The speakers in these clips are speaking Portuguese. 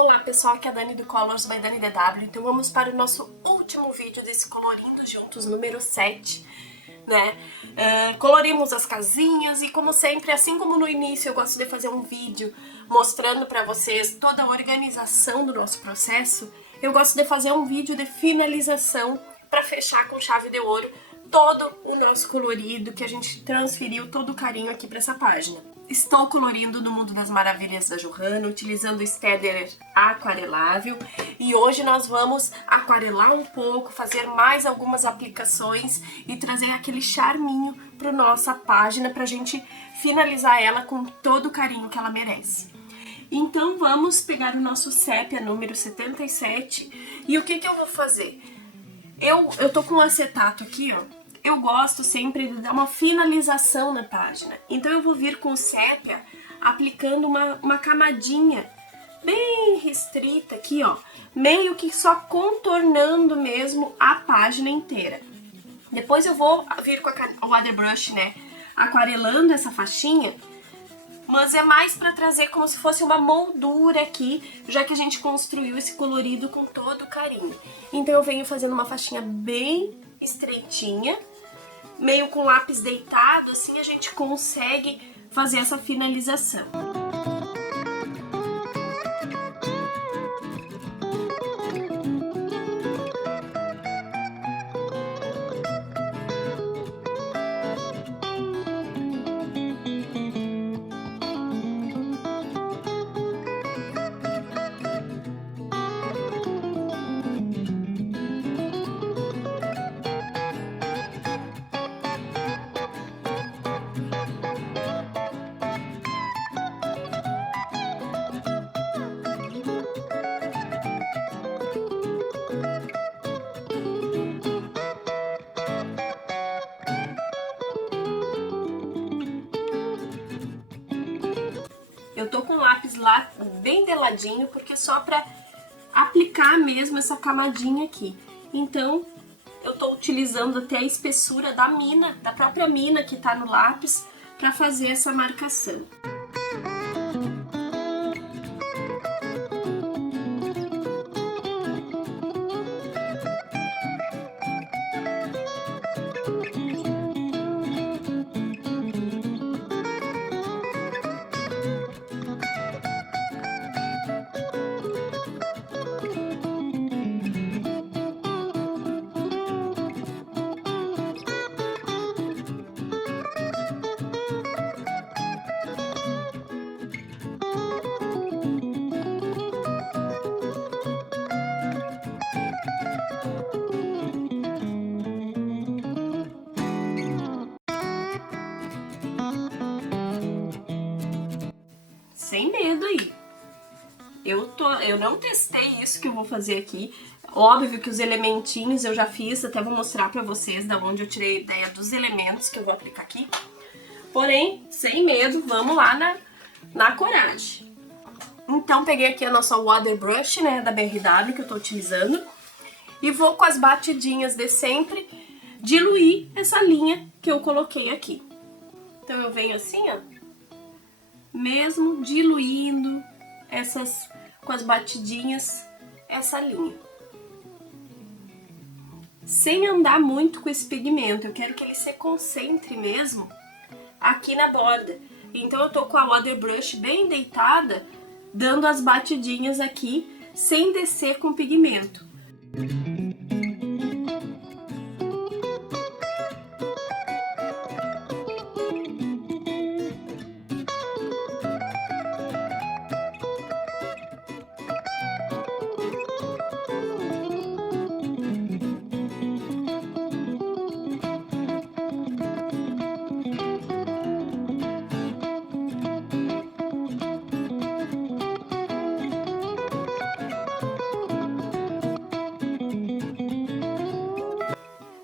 Olá pessoal, aqui é a Dani do Colors by Dani DW. Então vamos para o nosso último vídeo desse Colorindo Juntos, número 7, né? Colorimos as casinhas e, como sempre, assim como no início eu gosto de fazer um vídeo mostrando para vocês toda a organização do nosso processo, eu gosto de fazer um vídeo de finalização para fechar com chave de ouro todo o nosso colorido, que a gente transferiu todo o carinho aqui para essa página. Estou colorindo no Mundo das Maravilhas da Johanna, utilizando o Staedtler aquarelável, e hoje nós vamos aquarelar um pouco, fazer mais algumas aplicações e trazer aquele charminho para nossa página, para a gente finalizar ela com todo o carinho que ela merece. Então vamos pegar o nosso sépia número 77, e o que eu vou fazer? Eu tô com um acetato aqui, ó. Eu gosto sempre de dar uma finalização na página. Então eu vou vir com o sépia aplicando uma camadinha bem restrita aqui, ó. Meio que só contornando mesmo a página inteira. Depois eu vou vir com o waterbrush, né, aquarelando essa faixinha. Mas é mais para trazer como se fosse uma moldura aqui, já que a gente construiu esse colorido com todo carinho. Então eu venho fazendo uma faixinha bem estreitinha, meio com lápis deitado, assim a gente consegue fazer essa finalização. Eu tô com o lápis lá bem deladinho, porque é só pra aplicar mesmo essa camadinha aqui. Então, eu tô utilizando até a espessura da mina, da própria mina que tá no lápis, pra fazer essa marcação. Sem medo aí. Eu não testei isso que eu vou fazer aqui. Óbvio que os elementinhos eu já fiz, até vou mostrar pra vocês da onde eu tirei a ideia dos elementos que eu vou aplicar aqui. Porém, sem medo, vamos lá na coragem. Então, peguei aqui a nossa Water Brush, né, da BRW, que eu tô utilizando. E vou com as batidinhas de sempre diluir essa linha que eu coloquei aqui. Então, eu venho assim, ó. Mesmo diluindo com as batidinhas essa linha. Sem andar muito com esse pigmento, eu quero que ele se concentre mesmo aqui na borda. Então eu tô com a Water Brush bem deitada, dando as batidinhas aqui, sem descer com o pigmento.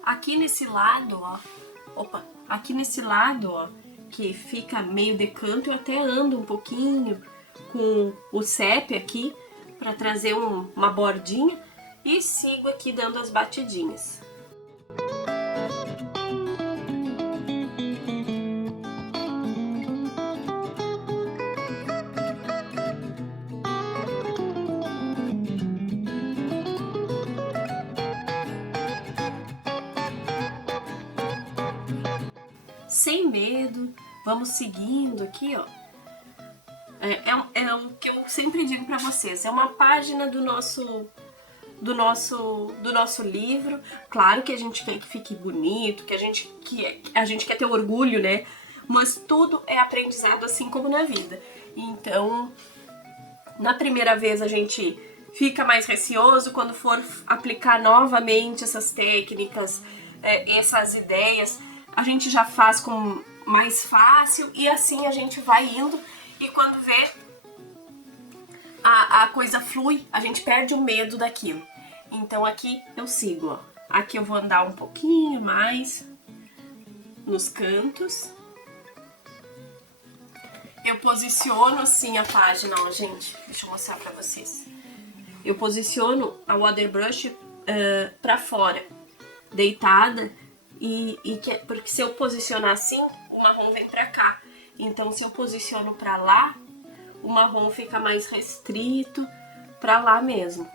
Aqui nesse lado, ó, aqui nesse lado, ó, que fica meio de canto, eu até ando um pouquinho com o sépia aqui, pra trazer uma bordinha, e sigo aqui dando as batidinhas. sem medo, vamos seguindo aqui, ó. É o que eu sempre digo pra vocês, é uma página do nosso livro. Claro que a gente quer que fique bonito, que a gente quer ter orgulho, né? Mas tudo é aprendizado, assim como na vida. Então, na primeira vez a gente fica mais receoso, quando for aplicar novamente essas técnicas, essas ideias, a gente já faz com mais fácil e assim a gente vai indo, e quando vê a coisa flui, a gente perde o medo daquilo. Então aqui eu sigo, ó. Aqui eu vou andar um pouquinho mais nos cantos. Eu posiciono assim a página, ó, gente. Deixa eu mostrar pra vocês. Eu posiciono a water brush pra fora, deitada, porque se eu posicionar assim, o marrom vem pra cá. Então se eu posiciono pra lá, o marrom fica mais restrito pra lá mesmo.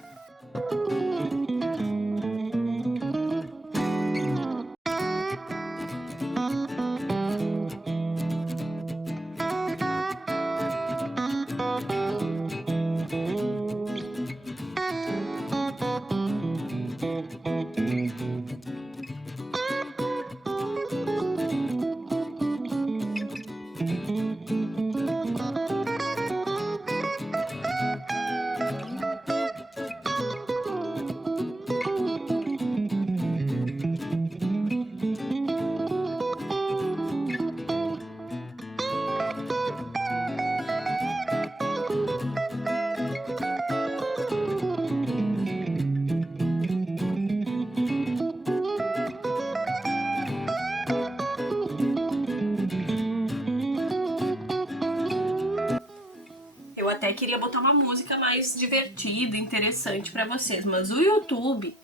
Eu até queria botar uma música mais divertida, interessante pra vocês, mas o YouTube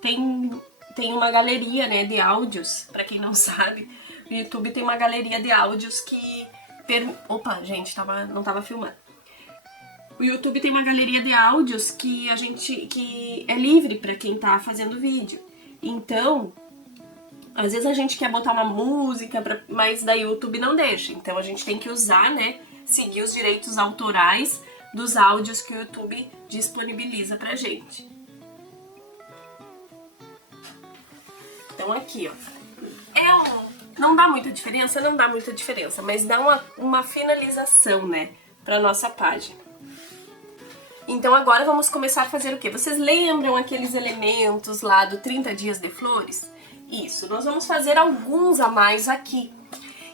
tem uma galeria, né, de áudios. Pra quem não sabe, o YouTube tem uma galeria de áudios que... Opa, gente, não tava filmando. O YouTube tem uma galeria de áudios que é livre pra quem tá fazendo vídeo. Então, às vezes a gente quer botar uma música, mas daí o YouTube não deixa. Então a gente tem que usar, né, seguir os direitos autorais dos áudios que o YouTube disponibiliza pra gente. Então aqui, ó. Não dá muita diferença? Não dá muita diferença, mas dá uma finalização, né, pra nossa página. Então agora vamos começar a fazer o quê? Vocês lembram aqueles elementos lá do 30 dias de flores? Isso, nós vamos fazer alguns a mais aqui.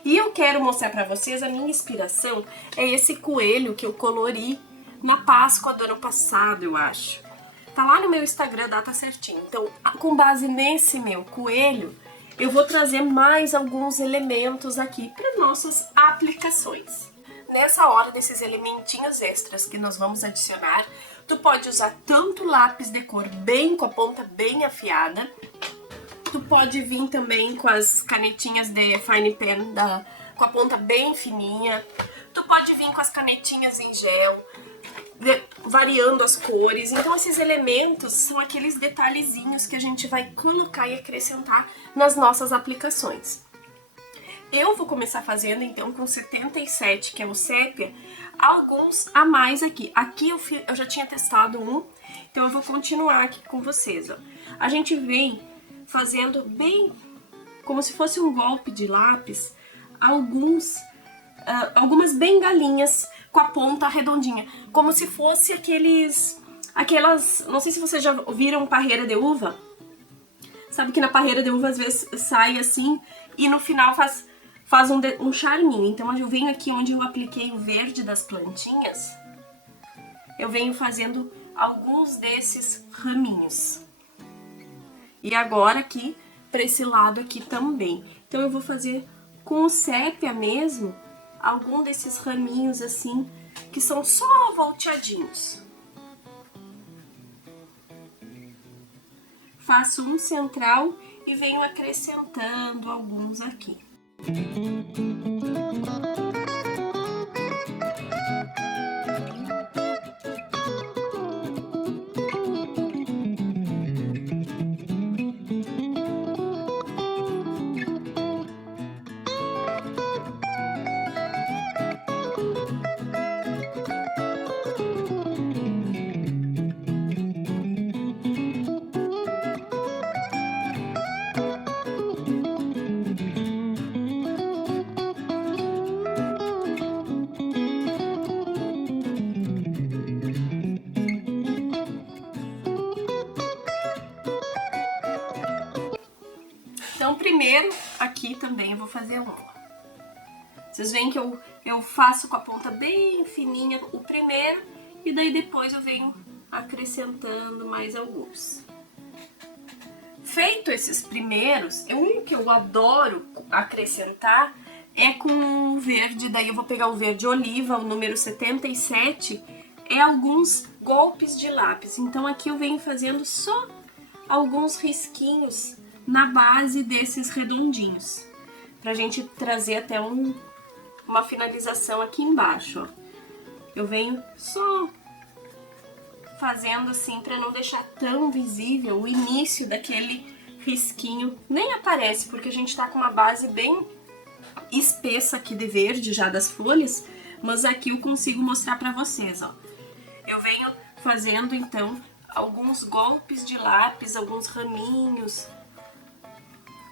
E eu quero mostrar pra vocês, a minha inspiração é esse coelho que eu colori na Páscoa do ano passado, eu acho. Tá lá no meu Instagram, a data certinho. Então, com base nesse meu coelho, eu vou trazer mais alguns elementos aqui para nossas aplicações. Nessa hora, desses elementinhos extras que nós vamos adicionar, tu pode usar tanto lápis de cor com a ponta bem afiada. Tu pode vir também com as canetinhas de fine pen com a ponta bem fininha. Tu pode vir com as canetinhas em gel, variando as cores. Então esses elementos são aqueles detalhezinhos que a gente vai colocar e acrescentar nas nossas aplicações. Eu vou começar fazendo então com 77, que é o sépia, alguns a mais aqui. Aqui eu já tinha testado um, então eu vou continuar aqui com vocês, ó. A gente vem fazendo bem como se fosse um golpe de lápis, algumas bengalinhas com a ponta redondinha, como se fosse aquelas, não sei se vocês já viram parreira de uva. Sabe que na parreira de uva às vezes sai assim e no final faz um charminho. Então eu venho aqui onde eu apliquei o verde das plantinhas, eu venho fazendo alguns desses raminhos. E agora aqui, para esse lado aqui também. Então eu vou fazer com o sépia mesmo, algum desses raminhos assim, que são só volteadinhos. Faço um central e venho acrescentando alguns aqui. Então, primeiro, aqui também eu vou fazer um. Vocês veem que eu faço com a ponta bem fininha o primeiro, e daí depois eu venho acrescentando mais alguns. Feito esses primeiros, um que eu adoro acrescentar é com o verde, daí eu vou pegar o verde oliva, o número 77, é alguns golpes de lápis. Então aqui eu venho fazendo só alguns risquinhos na base desses redondinhos, pra gente trazer até uma finalização aqui embaixo, ó. Eu venho só fazendo assim pra não deixar tão visível o início daquele risquinho. Nem aparece, porque a gente tá com uma base bem espessa aqui de verde já das folhas, mas aqui eu consigo mostrar pra vocês, ó. Eu venho fazendo então alguns golpes de lápis, alguns raminhos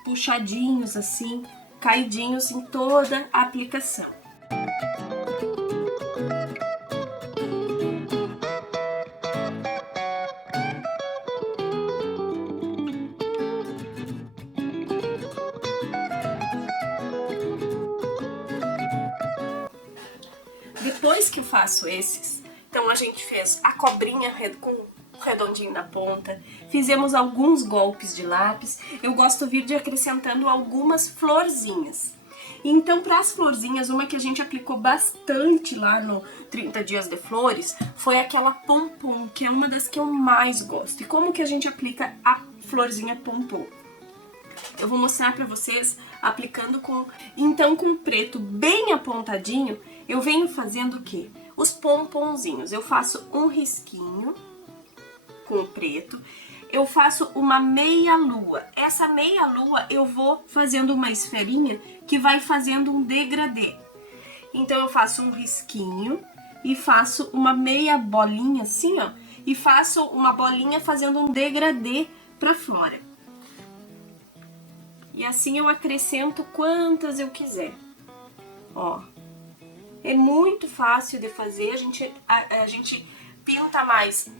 puxadinhos assim, caidinhos em toda a aplicação. Depois que eu faço esses, então a gente fez a cobrinha com redondinho na ponta, fizemos alguns golpes de lápis. Eu gosto de vir acrescentando algumas florzinhas. Então, para as florzinhas, uma que a gente aplicou bastante lá no 30 Dias de Flores foi aquela pompom, que é uma das que eu mais gosto. E como que a gente aplica a florzinha pompom? Eu vou mostrar para vocês aplicando com o preto bem apontadinho. Eu venho fazendo o quê? Os pomponzinhos. Eu faço um risquinho com o preto. Eu faço uma meia lua. Essa meia lua eu vou fazendo uma esferinha que vai fazendo um degradê. Então eu faço um risquinho e faço uma meia bolinha assim, ó. E faço uma bolinha fazendo um degradê pra fora. E assim eu acrescento quantas eu quiser. Ó. É muito fácil de fazer, a gente pinta mais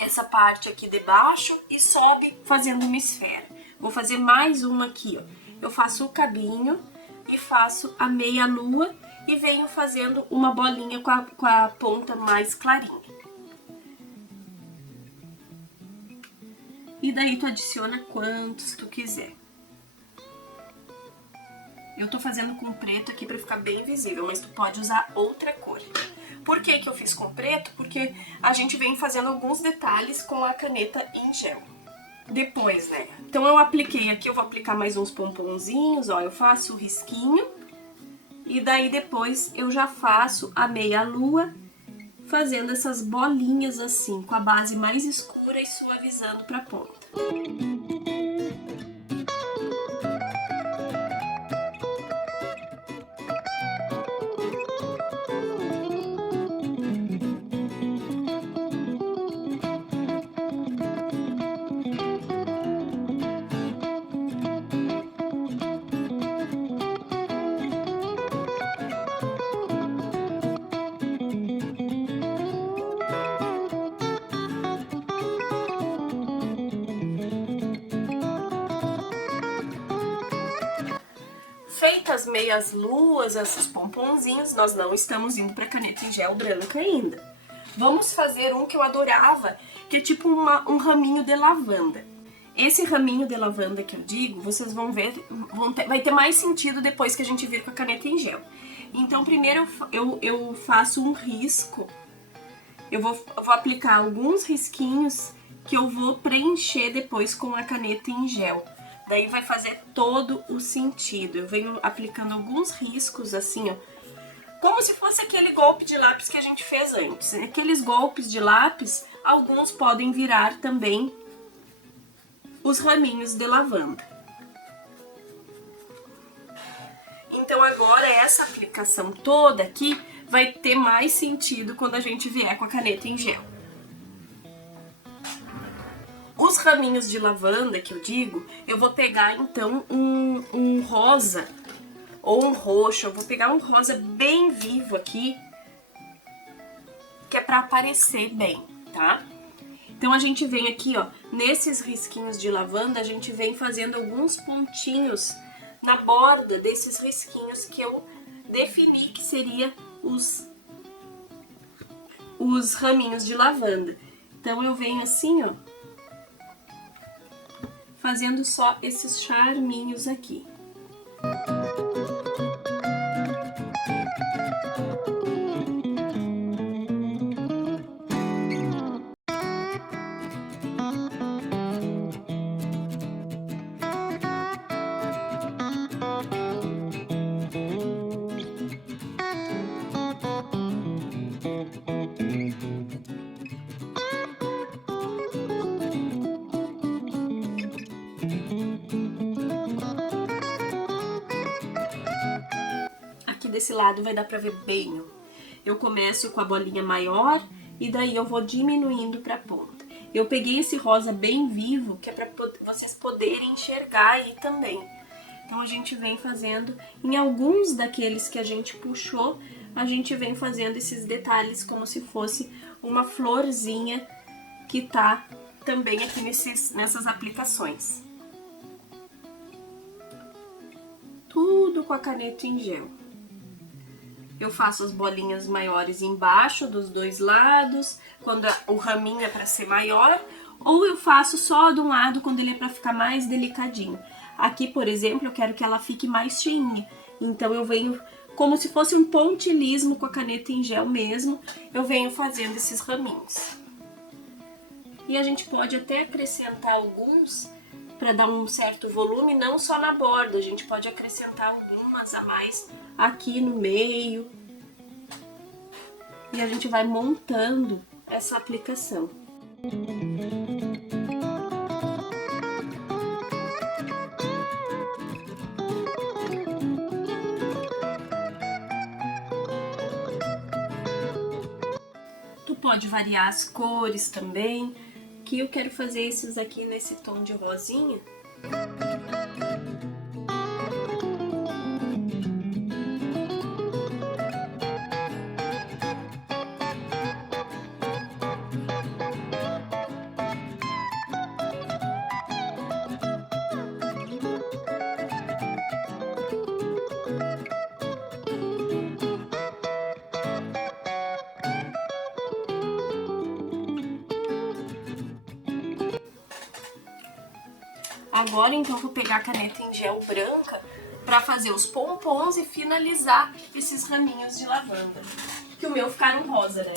essa parte aqui de baixo e sobe fazendo uma esfera. Vou fazer mais uma aqui, ó. Eu faço o cabinho e faço a meia lua e venho fazendo uma bolinha com a ponta mais clarinha. E daí tu adiciona quantos tu quiser. Eu tô fazendo com preto aqui pra ficar bem visível, mas tu pode usar outra cor. Por que que eu fiz com preto? Porque a gente vem fazendo alguns detalhes com a caneta em gel. Depois, né? Então eu apliquei aqui, eu vou aplicar mais uns pomponzinhos, ó. Eu faço o risquinho e daí depois eu já faço a meia lua, fazendo essas bolinhas assim, com a base mais escura e suavizando pra ponta. Feitas meias luas, esses pomponzinhos, nós não estamos indo para caneta em gel branca ainda. Vamos fazer um que eu adorava, que é tipo um raminho de lavanda. Esse raminho de lavanda que eu digo, vocês vão ver, vai ter mais sentido depois que a gente vir com a caneta em gel. Então primeiro eu faço um risco, eu vou aplicar alguns risquinhos que eu vou preencher depois com a caneta em gel. Daí vai fazer todo o sentido. Eu venho aplicando alguns riscos assim, ó. Como se fosse aquele golpe de lápis que a gente fez antes. Aqueles golpes de lápis, alguns podem virar também os raminhos de lavanda. Então agora essa aplicação toda aqui vai ter mais sentido quando a gente vier com a caneta em gel. Os raminhos de lavanda que eu digo, eu vou pegar então um rosa ou um roxo. Eu vou pegar um rosa bem vivo aqui, que é pra aparecer bem, tá? Então a gente vem aqui, ó, nesses risquinhos de lavanda, a gente vem fazendo alguns pontinhos na borda desses risquinhos que eu defini que seria os raminhos de lavanda. Então eu venho assim, ó, fazendo só esses charminhos aqui. Desse lado vai dar pra ver bem, ó. Eu começo com a bolinha maior e daí eu vou diminuindo pra ponta. Eu peguei esse rosa bem vivo, que é pra vocês poderem enxergar aí também. Então a gente vem fazendo, em alguns daqueles que a gente puxou, a gente vem fazendo esses detalhes como se fosse uma florzinha que tá também aqui nessas aplicações. Tudo com a caneta em gel. Eu faço as bolinhas maiores embaixo dos dois lados, quando o raminho é para ser maior, ou eu faço só de um lado quando ele é para ficar mais delicadinho. Aqui, por exemplo, eu quero que ela fique mais cheinha, então eu venho como se fosse um pontilismo com a caneta em gel mesmo, eu venho fazendo esses raminhos. E a gente pode até acrescentar alguns para dar um certo volume, não só na borda, a gente pode acrescentar algumas a mais aqui no meio. E a gente vai montando essa aplicação. Tu pode variar as cores também, que eu quero fazer esses aqui nesse tom de rosinha. Agora, então, eu vou pegar a caneta em gel branca para fazer os pompons e finalizar esses raminhos de lavanda. Que o meu ficaram rosa, né?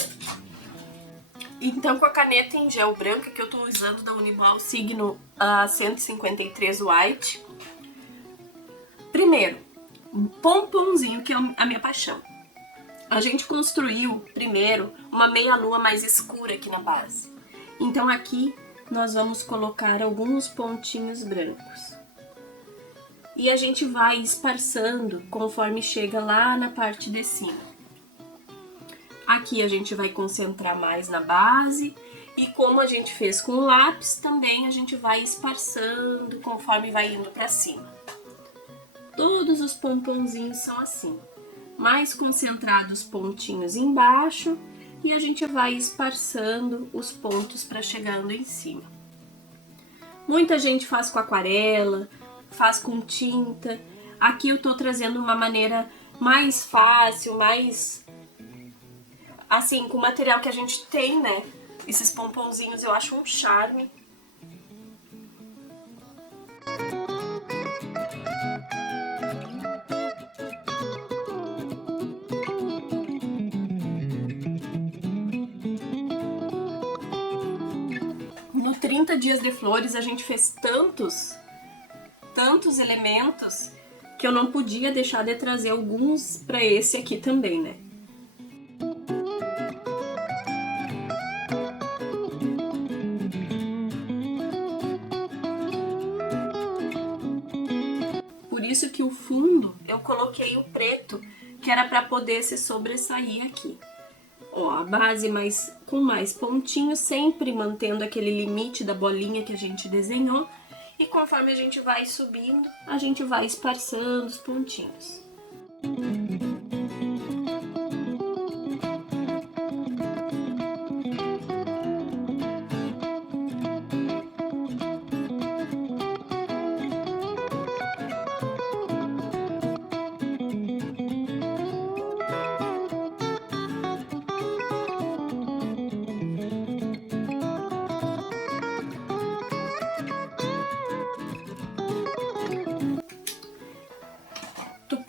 Então, com a caneta em gel branca, que eu tô usando da Uniball Signo 153 White. Primeiro, um pomponzinho, que é a minha paixão. A gente construiu, primeiro, uma meia-lua mais escura aqui na base. Então, aqui nós vamos colocar alguns pontinhos brancos. E a gente vai esparçando conforme chega lá na parte de cima. Aqui a gente vai concentrar mais na base. E como a gente fez com o lápis, também a gente vai esparçando conforme vai indo para cima. Todos os pomponzinhos são assim. Mais concentrados pontinhos embaixo. E a gente vai esparçando os pontos para chegando em cima. Muita gente faz com aquarela, faz com tinta. Aqui eu tô trazendo uma maneira mais fácil, mais assim, com o material que a gente tem, né? Esses pomponzinhos eu acho um charme. No 30 dias de flores a gente fez tantos elementos que eu não podia deixar de trazer alguns para esse aqui também, né? Por isso que o fundo eu coloquei o preto, que era para poder se sobressair aqui. Ó, a base com mais pontinhos, sempre mantendo aquele limite da bolinha que a gente desenhou. E conforme a gente vai subindo, a gente vai esparçando os pontinhos.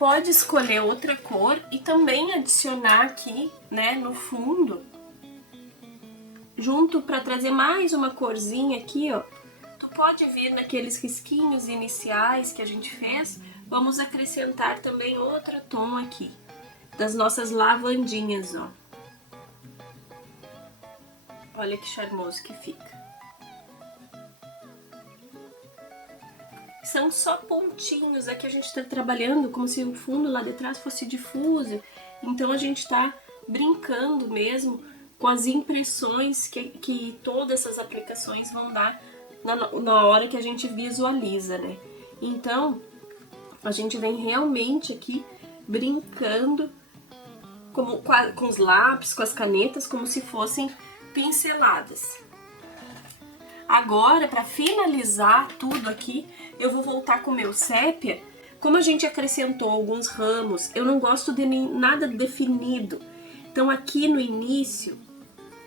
pode escolher outra cor e também adicionar aqui, né, no fundo, junto para trazer mais uma corzinha aqui, ó. Tu pode vir naqueles risquinhos iniciais que a gente fez, vamos acrescentar também outro tom aqui, das nossas lavandinhas, ó. Olha que charmoso que fica. São só pontinhos, aqui a gente tá trabalhando como se o fundo lá de trás fosse difuso, então a gente tá brincando mesmo com as impressões que todas essas aplicações vão dar na hora que a gente visualiza, né? Então, a gente vem realmente aqui brincando com os lápis, com as canetas, como se fossem pinceladas. Agora, para finalizar tudo aqui, eu vou voltar com o meu sépia. Como a gente acrescentou alguns ramos, eu não gosto de nada definido. Então aqui no início,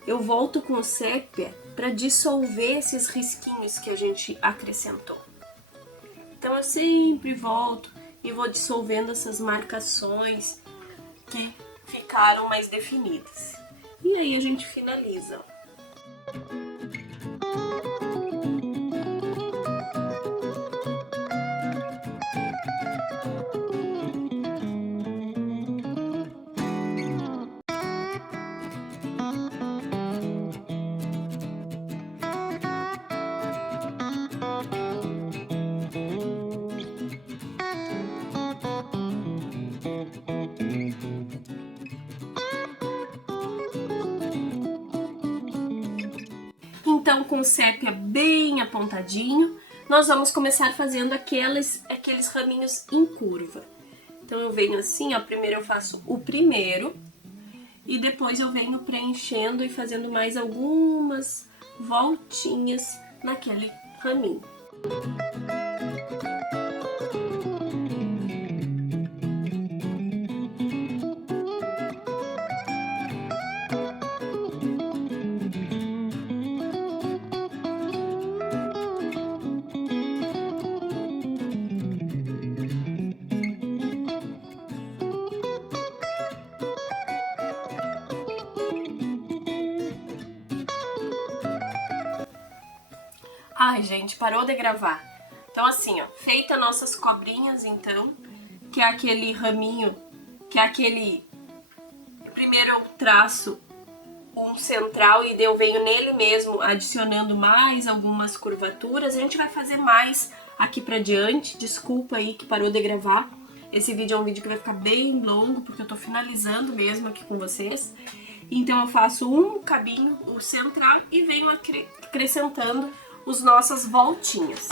eu volto com o sépia para dissolver esses risquinhos que a gente acrescentou. Então eu sempre volto e vou dissolvendo essas marcações que ficaram mais definidas. E aí a gente finaliza. Então, com o sépia bem apontadinho, nós vamos começar fazendo aqueles raminhos em curva. Então, eu venho assim, ó, primeiro eu faço o primeiro, e depois eu venho preenchendo e fazendo mais algumas voltinhas naquele raminho. Ai, gente, parou de gravar. Então, assim, ó, feita nossas cobrinhas, então, que é aquele raminho, que é aquele... Primeiro eu traço um central e eu venho nele mesmo adicionando mais algumas curvaturas. A gente vai fazer mais aqui pra diante. Desculpa aí que parou de gravar. Esse vídeo é um vídeo que vai ficar bem longo, porque eu tô finalizando mesmo aqui com vocês. Então eu faço um cabinho, o central, e venho acrescentando as nossas voltinhas.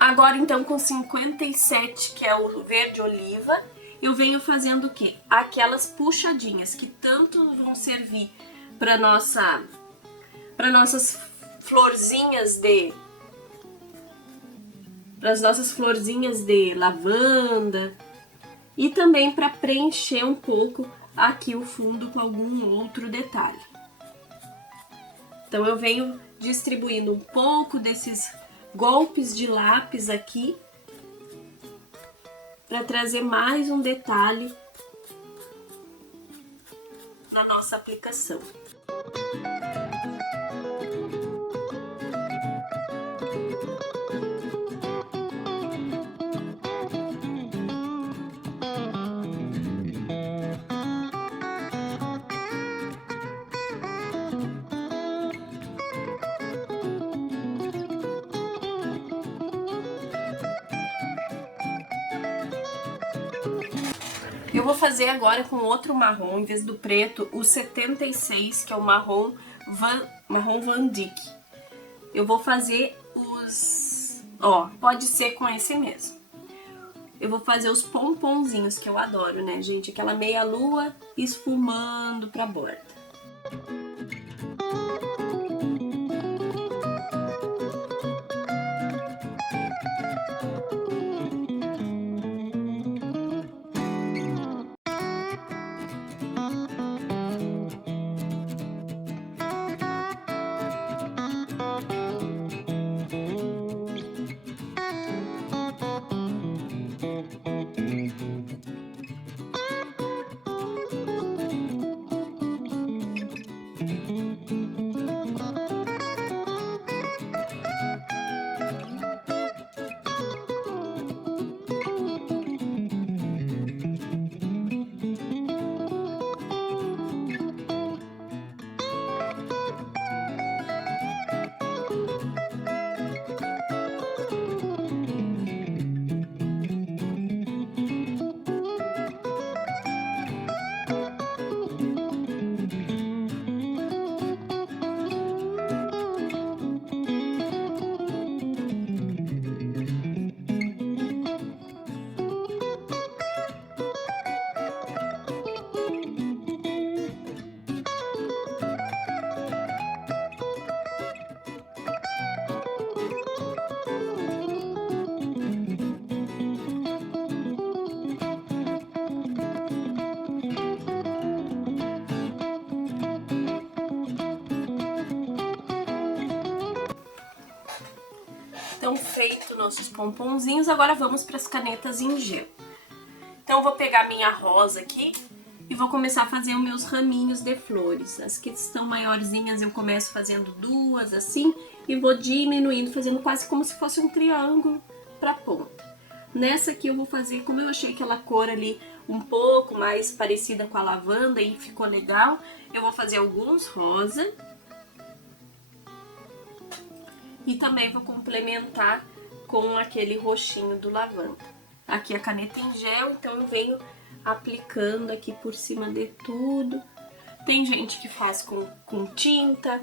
Agora então com 57, que é o verde oliva, eu venho fazendo o quê? Aquelas puxadinhas que tanto vão servir para nossas florzinhas de lavanda, e também para preencher um pouco aqui o fundo com algum outro detalhe. Então eu venho distribuindo um pouco desses golpes de lápis aqui para trazer mais um detalhe na nossa aplicação. Eu vou fazer agora com outro marrom, em vez do preto, o 76, que é o marrom Van Dyck. Eu vou fazer os... Ó, pode ser com esse mesmo. Eu vou fazer os pomponzinhos, que eu adoro, né, gente? Aquela meia lua esfumando pra borda. Então, feito nossos pomponzinhos, agora vamos para as canetas em gel. Então, eu vou pegar minha rosa aqui e vou começar a fazer os meus raminhos de flores. As que estão maiorzinhas eu começo fazendo duas assim e vou diminuindo, fazendo quase como se fosse um triângulo para ponta. Nessa aqui eu vou fazer, como eu achei aquela cor ali um pouco mais parecida com a lavanda e ficou legal, eu vou fazer alguns rosa. E também vou complementar com aquele roxinho do lavanda. Aqui a caneta em gel, então eu venho aplicando aqui por cima de tudo. Tem gente que faz com tinta,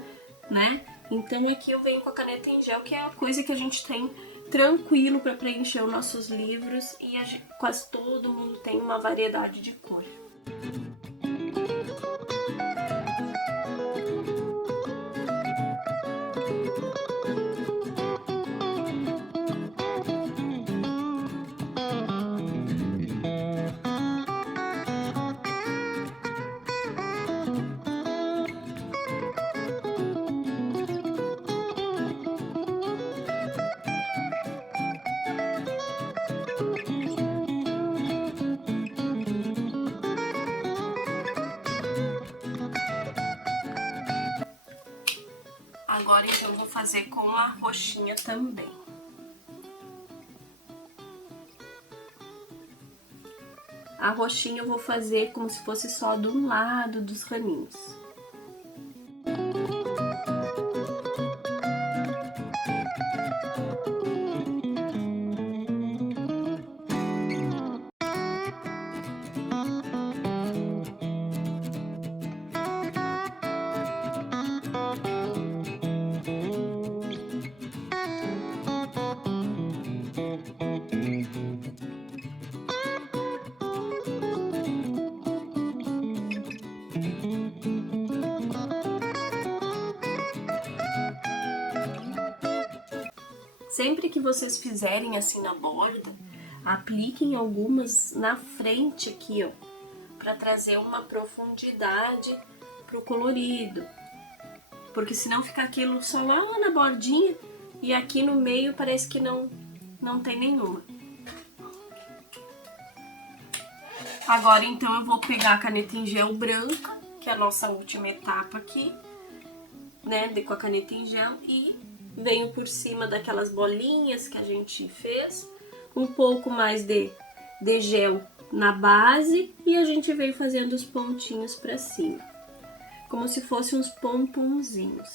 né? Então aqui eu venho com a caneta em gel, que é a coisa que a gente tem tranquilo para preencher os nossos livros. E quase todo mundo tem uma variedade de cor. Agora então eu vou fazer com a roxinha também. A roxinha eu vou fazer como se fosse só de um lado dos raminhos. Sempre que vocês fizerem assim na borda, apliquem algumas na frente aqui, ó, para trazer uma profundidade pro colorido. Porque senão fica aquilo só lá na bordinha e aqui no meio parece que não tem nenhuma. Agora então eu vou pegar a caneta em gel branca, que é a nossa última etapa aqui, né, com a caneta em gel, e venho por cima daquelas bolinhas que a gente fez, um pouco mais de gel na base e a gente veio fazendo os pontinhos pra cima, como se fossem uns pomponzinhos.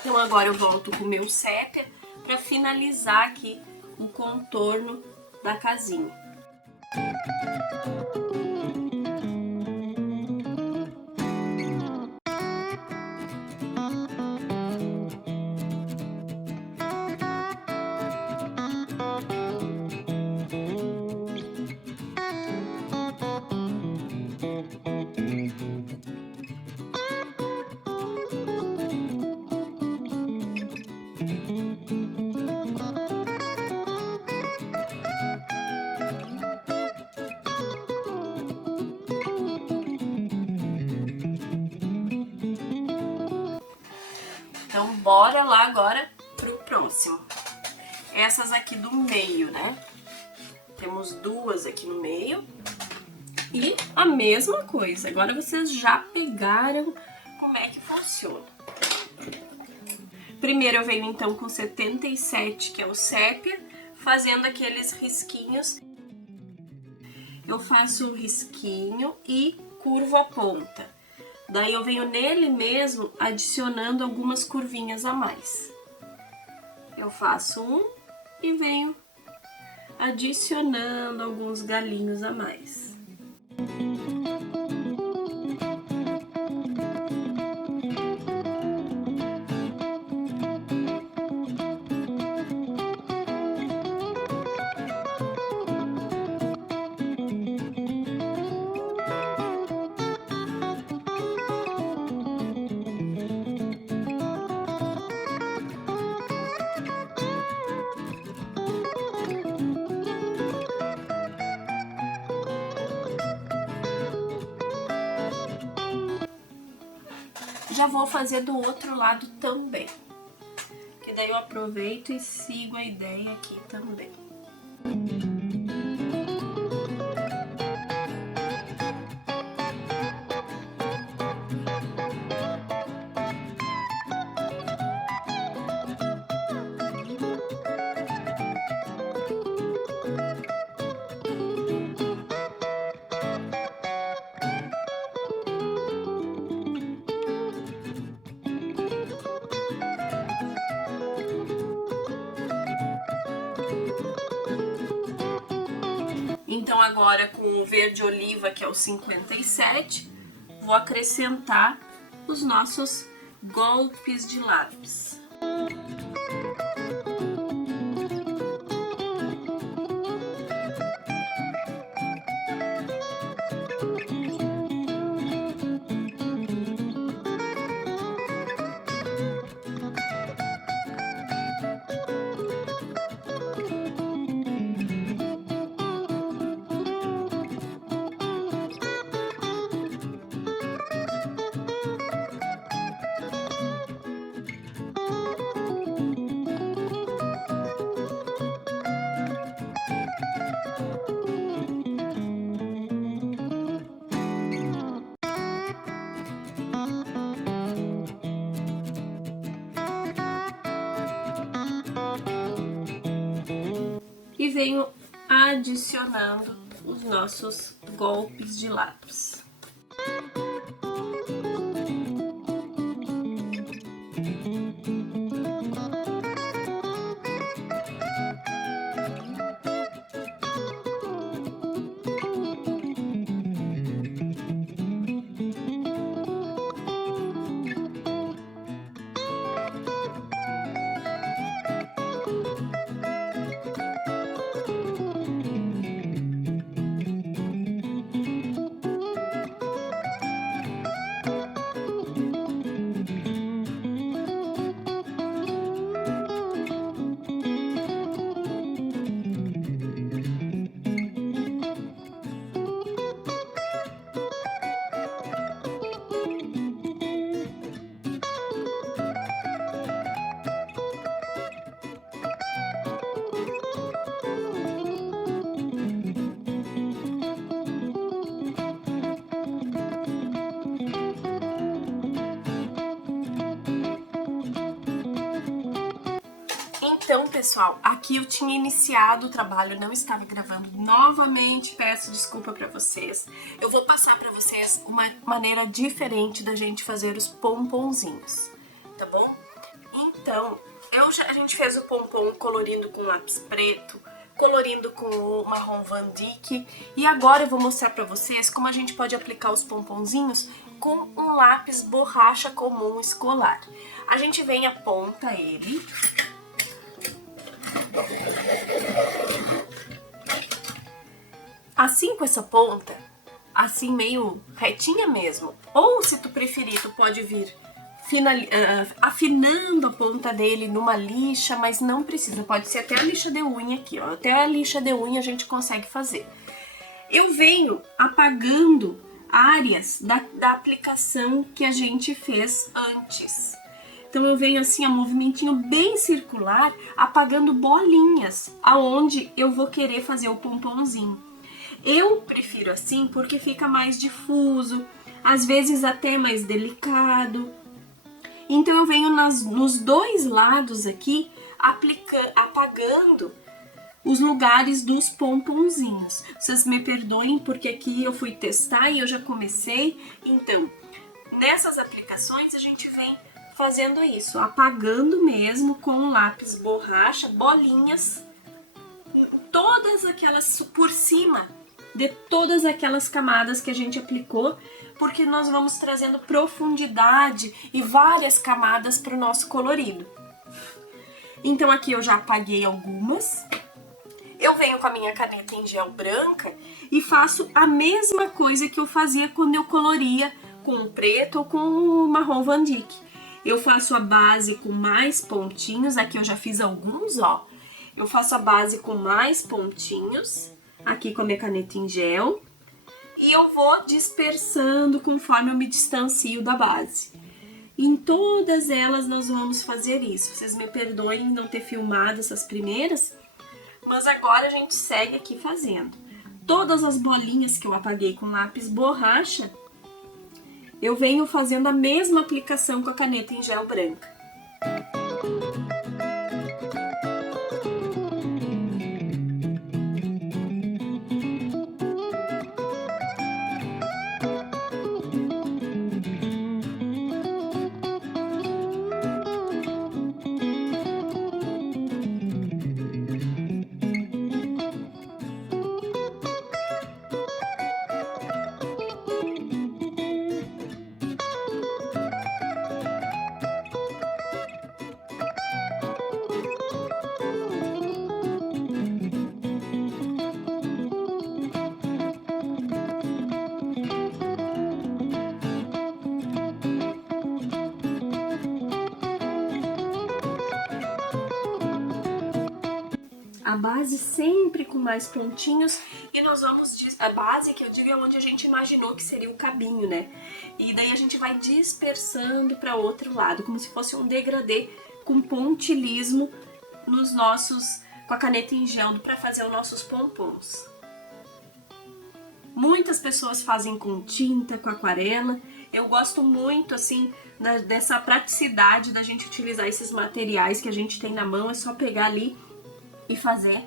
Então agora eu volto com o meu sépia para finalizar aqui o contorno da casinha. bora lá agora pro próximo. Essas aqui do meio, né? Temos duas aqui no meio. E a mesma coisa. Agora vocês já pegaram como é que funciona. Primeiro eu venho então com 77, que é o sépia, fazendo aqueles risquinhos. Eu faço o risquinho e curvo a ponta. Daí eu venho nele mesmo adicionando algumas curvinhas a mais. Eu faço um e venho adicionando alguns galinhos a mais. Já vou fazer do outro lado também, que daí eu aproveito e sigo a ideia aqui também. Então agora com o verde oliva, que é o 57, vou acrescentar os nossos golpes de lápis. E venho adicionando os nossos golpes de lápis. Então, pessoal, aqui eu tinha iniciado o trabalho, não estava gravando novamente, peço desculpa para vocês. Eu vou passar para vocês uma maneira diferente da gente fazer os pomponzinhos, tá bom? Então, a gente fez o pompom colorindo com lápis preto, colorindo com o marrom Van Dyck, e agora eu vou mostrar para vocês como a gente pode aplicar os pomponzinhos com um lápis borracha comum escolar. A gente vem aponta ele. Assim com essa ponta, assim meio retinha mesmo. Ou se tu preferir, tu pode vir afinando a ponta dele numa lixa, mas não precisa, pode ser até a lixa de unha aqui, ó. Até a lixa de unha a gente consegue fazer. Eu venho apagando áreas da aplicação que a gente fez antes. Então eu venho assim, um movimentinho bem circular, apagando bolinhas, aonde eu vou querer fazer o pomponzinho. Eu prefiro assim porque fica mais difuso, às vezes até mais delicado. Então eu venho nos dois lados aqui, apagando os lugares dos pomponzinhos. Vocês me perdoem porque aqui eu fui testar e eu já comecei. Então, nessas aplicações a gente vem fazendo isso, apagando mesmo com o lápis borracha, bolinhas, todas aquelas por cima de todas aquelas camadas que a gente aplicou, porque nós vamos trazendo profundidade e várias camadas para o nosso colorido. Então aqui eu já apaguei algumas. Eu venho com a minha caneta em gel branca e faço a mesma coisa que eu fazia quando eu coloria com o preto ou com o marrom Van Dyck. Eu faço a base com mais pontinhos, aqui eu já fiz alguns, ó. Eu faço a base com mais pontinhos, aqui com a minha caneta em gel. E eu vou dispersando conforme eu me distancio da base. Em todas elas nós vamos fazer isso. Vocês me perdoem não ter filmado essas primeiras, mas agora a gente segue aqui fazendo. Todas as bolinhas que eu apaguei com lápis borracha, eu venho fazendo a mesma aplicação com a caneta em gel branca. A base sempre com mais pontinhos e nós vamos... A base que eu digo é onde a gente imaginou que seria o cabinho, né? E daí a gente vai dispersando para outro lado, como se fosse um degradê com pontilismo nos nossos... com a caneta em gel para fazer os nossos pompons. Muitas pessoas fazem com tinta, com aquarela. Eu gosto muito, assim, dessa praticidade da gente utilizar esses materiais que a gente tem na mão. É só pegar ali e fazer.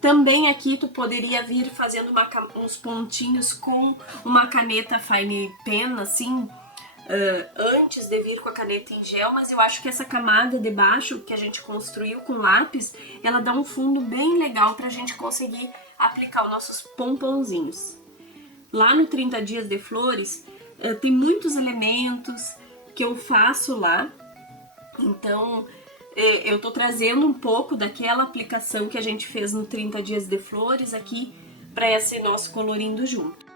Também aqui tu poderia vir fazendo uns pontinhos com uma caneta fine pen, assim, antes de vir com a caneta em gel, mas eu acho que essa camada de baixo que a gente construiu com lápis, ela dá um fundo bem legal pra gente conseguir aplicar os nossos pomponzinhos. Lá no 30 Dias de Flores, tem muitos elementos que eu faço lá, então eu tô trazendo um pouco daquela aplicação que a gente fez no 30 Dias de Flores aqui para esse nosso colorindo junto.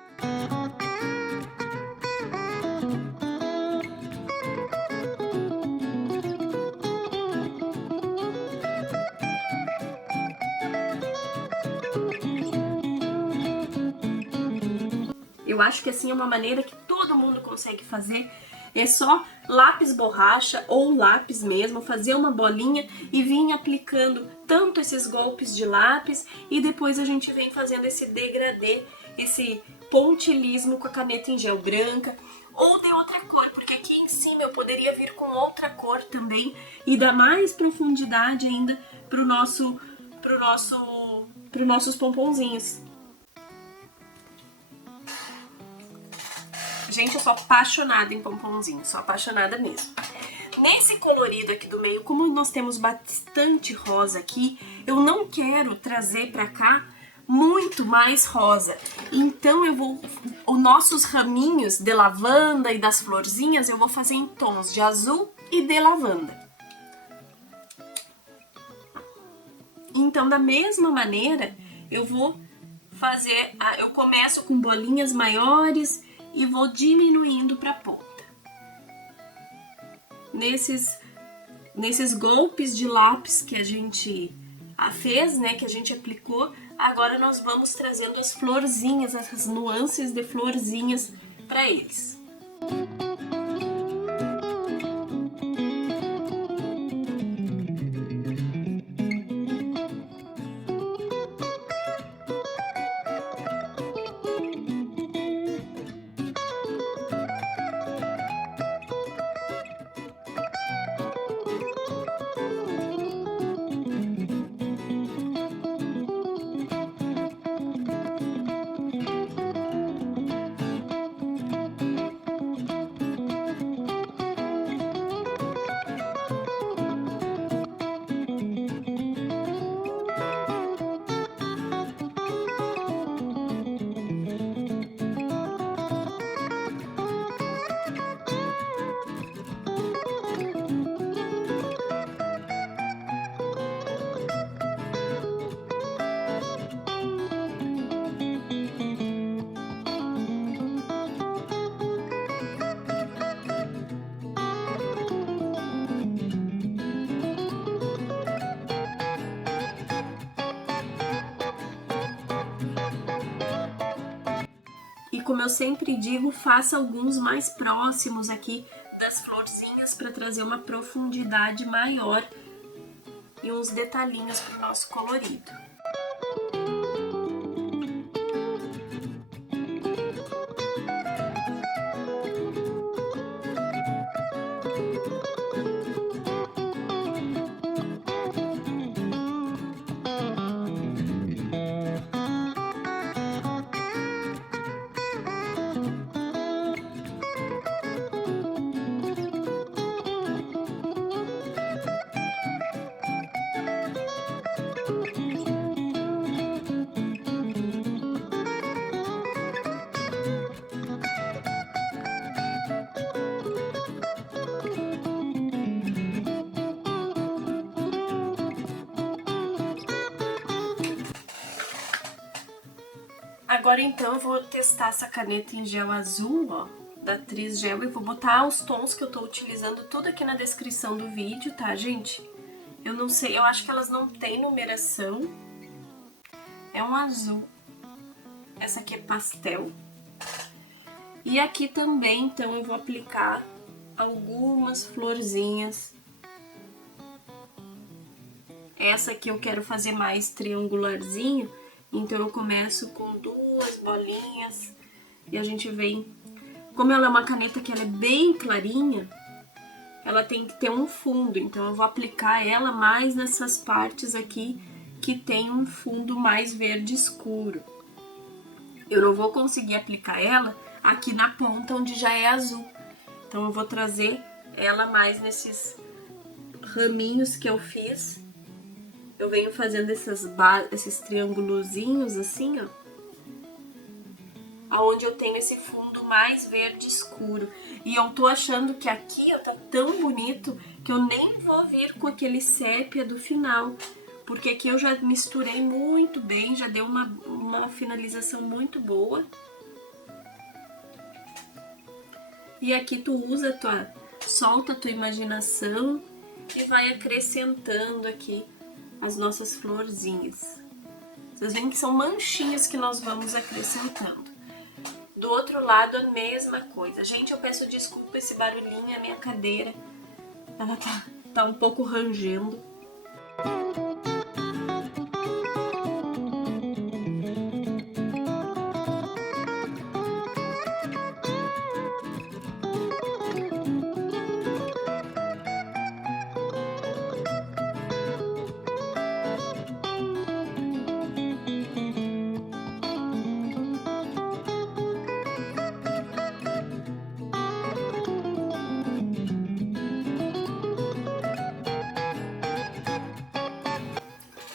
Eu acho que assim é uma maneira que todo mundo consegue fazer. É só lápis borracha ou lápis mesmo, fazer uma bolinha e vir aplicando tanto esses golpes de lápis e depois a gente vem fazendo esse degradê, esse pontilismo com a caneta em gel branca ou de outra cor, porque aqui em cima eu poderia vir com outra cor também e dar mais profundidade ainda para os nossos pomponzinhos. Gente, eu sou apaixonada em pomponzinho, sou apaixonada mesmo. Nesse colorido aqui do meio, como nós temos bastante rosa aqui, eu não quero trazer pra cá muito mais rosa. Então eu vou... Os nossos raminhos de lavanda e das florzinhas eu vou fazer em tons de azul e de lavanda. Então, da mesma maneira, eu vou fazer... Eu começo com bolinhas maiores e vou diminuindo para a ponta. Nesses golpes de lápis que a gente fez, né, que a gente aplicou, agora nós vamos trazendo as florzinhas, as nuances de florzinhas para eles. como eu sempre digo, faça alguns mais próximos aqui das florzinhas para trazer uma profundidade maior e uns detalhinhos para o nosso colorido. Agora então eu vou testar essa caneta em gel azul, ó, da Tris Gel, e vou botar os tons que eu tô utilizando tudo aqui na descrição do vídeo, tá, gente? Eu não sei, eu acho que elas não têm numeração. É um azul. Essa aqui é pastel. E aqui também, então, eu vou aplicar algumas florzinhas. Essa aqui eu quero fazer mais triangularzinho, então eu começo com duas bolinhas e a gente vem... Como ela é uma caneta que ela é bem clarinha, ela tem que ter um fundo, então eu vou aplicar ela mais nessas partes aqui que tem um fundo mais verde escuro. Eu não vou conseguir aplicar ela aqui na ponta onde já é azul, então eu vou trazer ela mais nesses raminhos que eu fiz. Eu venho fazendo esses triângulozinhos assim, ó, aonde eu tenho esse fundo mais verde escuro. E eu tô achando que aqui, ó, tá tão bonito que eu nem vou vir com aquele sépia do final, porque aqui eu já misturei muito bem, já deu uma finalização muito boa. E aqui tu usa solta a tua imaginação e vai acrescentando aqui as nossas florzinhas. Vocês veem que são manchinhas que nós vamos acrescentando. Do outro lado, a mesma coisa. Gente, eu peço desculpa esse barulhinho, a minha cadeira, ela tá um pouco rangendo.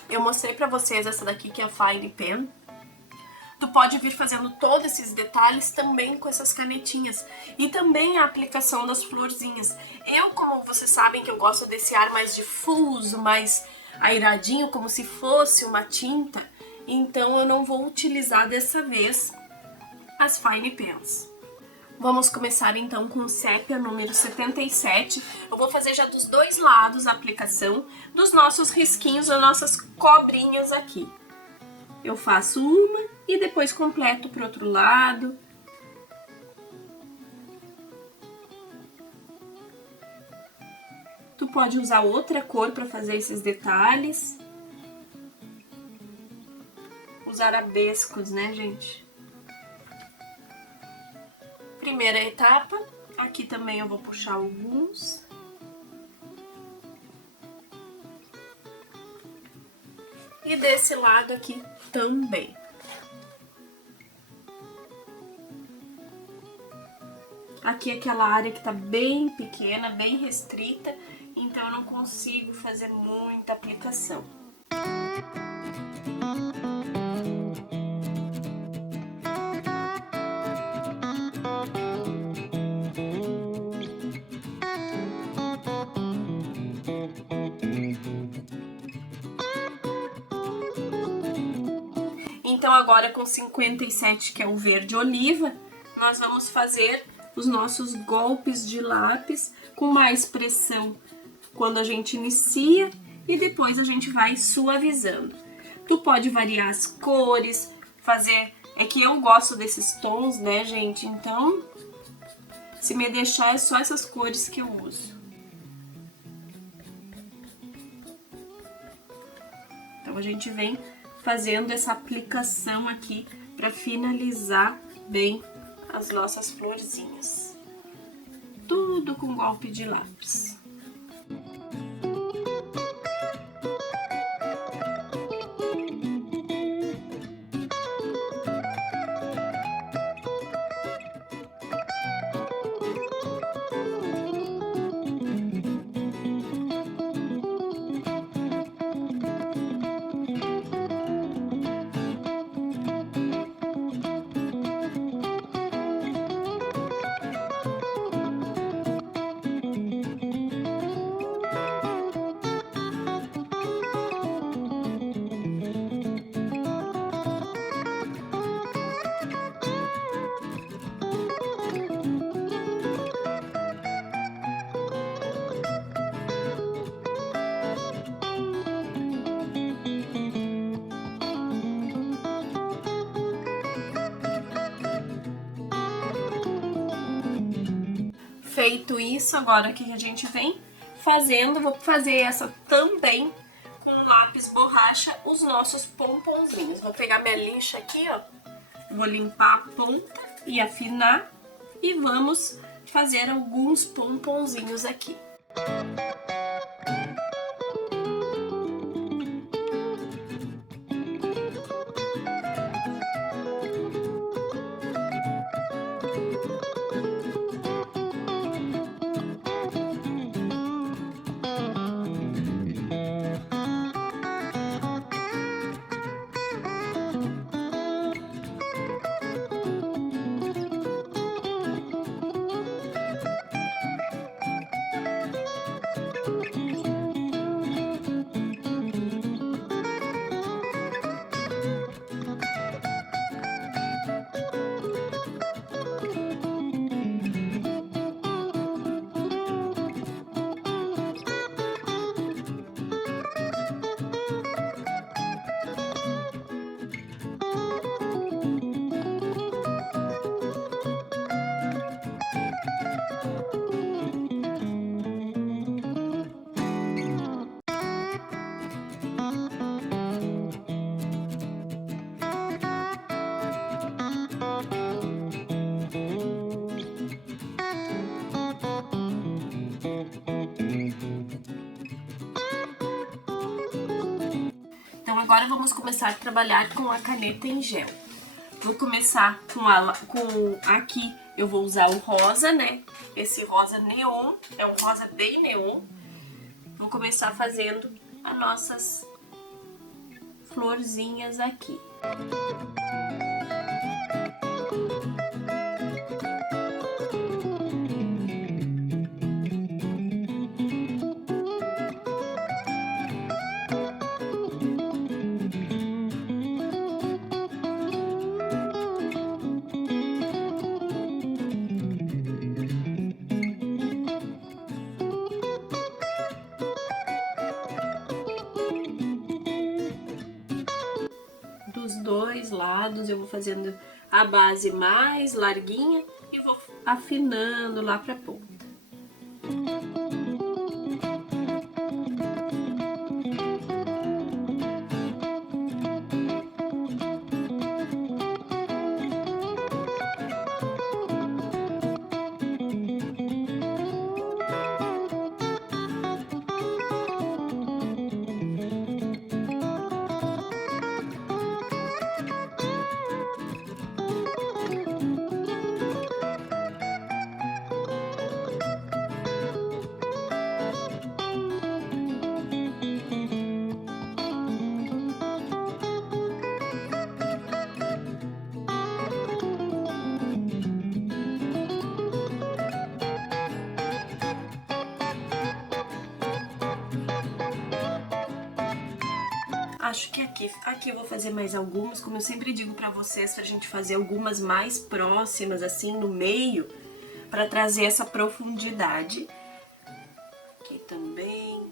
Eu mostrei pra vocês essa daqui, que é a Fine Pen. Tu pode vir fazendo todos esses detalhes também com essas canetinhas. E também a aplicação das florzinhas. Eu, como vocês sabem que eu gosto desse ar mais difuso, mais airadinho, como se fosse uma tinta, então eu não vou utilizar dessa vez as Fine Pens. Vamos começar então com o sépia número 77. Eu vou fazer já dos dois lados a aplicação dos nossos risquinhos, das nossas cobrinhas aqui. Eu faço uma e depois completo pro outro lado. Tu pode usar outra cor para fazer esses detalhes. Os arabescos, né, gente? Primeira etapa, aqui também eu vou puxar alguns. E desse lado aqui também. Aqui é aquela área que tá bem pequena, bem restrita, então eu não consigo fazer muita aplicação. Então agora com 57, que é o verde oliva, nós vamos fazer os nossos golpes de lápis com mais pressão quando a gente inicia e depois a gente vai suavizando. Tu pode variar as cores, fazer É que eu gosto desses tons, né, gente? Então, se me deixar, é só essas cores que eu uso. Então, a gente vem fazendo essa aplicação aqui para finalizar bem as nossas florzinhas. Tudo com golpe de lápis. Feito isso, agora o que a gente vem fazendo, vou fazer essa também com lápis borracha, os nossos pomponzinhos. Vou pegar minha lixa aqui, ó, vou limpar a ponta e afinar e vamos fazer alguns pomponzinhos aqui. Então agora vamos começar a trabalhar com a caneta em gel. Vou começar com aqui eu vou usar o rosa, né? Esse rosa neon, é um rosa bem neon. Vou começar fazendo as nossas florzinhas aqui. Dos dois lados eu vou fazendo a base mais larguinha e vou afinando lá pra ponta. Acho que aqui eu vou fazer mais algumas, como eu sempre digo pra vocês, pra gente fazer algumas mais próximas, assim, no meio, pra trazer essa profundidade. Aqui também.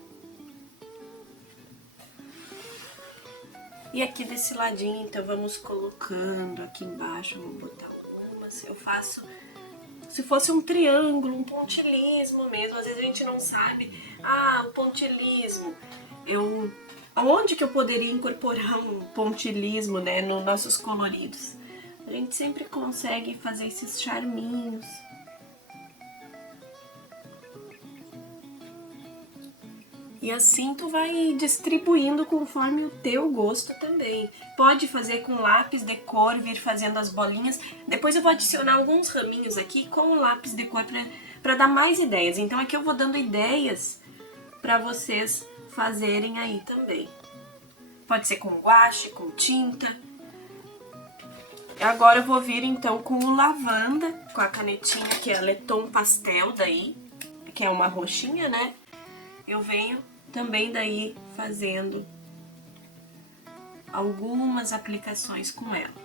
E aqui desse ladinho, então, vamos colocando aqui embaixo, vou botar algumas. Eu faço se fosse um triângulo, um pontilismo mesmo. Às vezes a gente não sabe, o pontilismo. Aonde que eu poderia incorporar um pontilismo, né, nos nossos coloridos? A gente sempre consegue fazer esses charminhos. E assim tu vai distribuindo conforme o teu gosto também. Pode fazer com lápis de cor, vir fazendo as bolinhas. Depois eu vou adicionar alguns raminhos aqui com o lápis de cor para dar mais ideias. Então aqui eu vou dando ideias para vocês fazerem aí também. Pode ser com guache, com tinta. Agora eu vou vir então com o lavanda, com a canetinha que ela é tom pastel daí, que é uma roxinha, né? Eu venho também daí fazendo algumas aplicações com ela.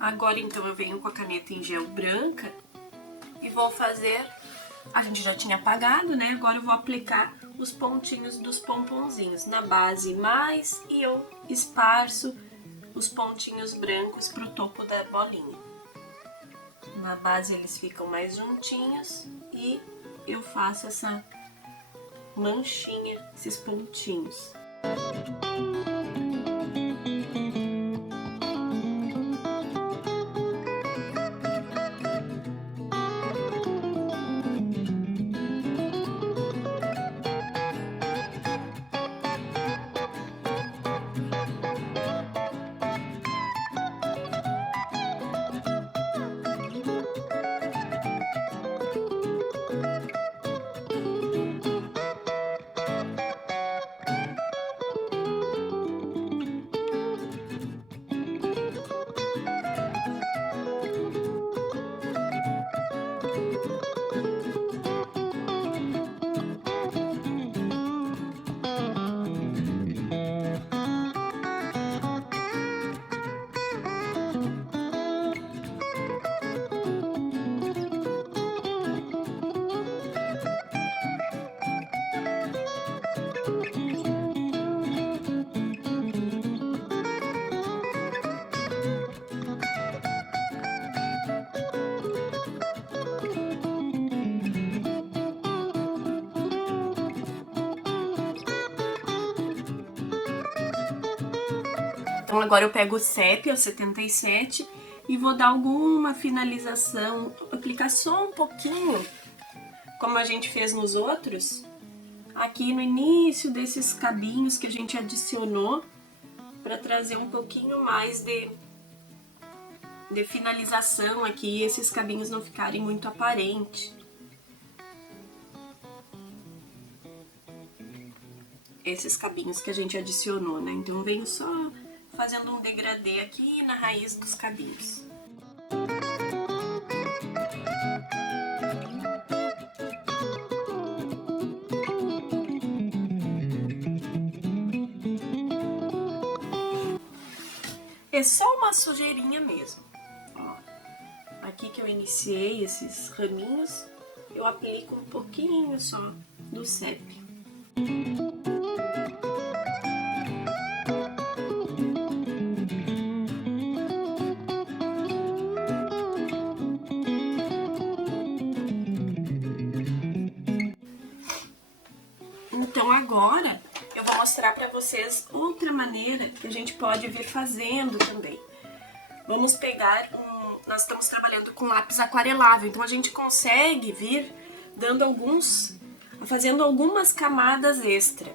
Agora então eu venho com a caneta em gel branca e vou fazer, a gente já tinha apagado, né? Agora eu vou aplicar os pontinhos dos pomponzinhos na base mais e eu esparço os pontinhos brancos pro topo da bolinha. Na base eles ficam mais juntinhos e eu faço essa manchinha, esses pontinhos. Então agora eu pego o Sépia, o 77, e vou dar alguma finalização, aplicar só um pouquinho, como a gente fez nos outros, aqui no início desses cabinhos que a gente adicionou, para trazer um pouquinho mais de finalização aqui, esses cabinhos não ficarem muito aparentes. Esses cabinhos que a gente adicionou, né? Então eu venho só fazendo um degradê aqui na raiz dos cabinhos. É só uma sujeirinha mesmo. Ó, aqui que eu iniciei esses raminhos, eu aplico um pouquinho só do Sépia. Então agora eu vou mostrar pra vocês outra maneira que a gente pode vir fazendo também. Vamos pegar nós estamos trabalhando com lápis aquarelável, então a gente consegue vir dando fazendo algumas camadas extra.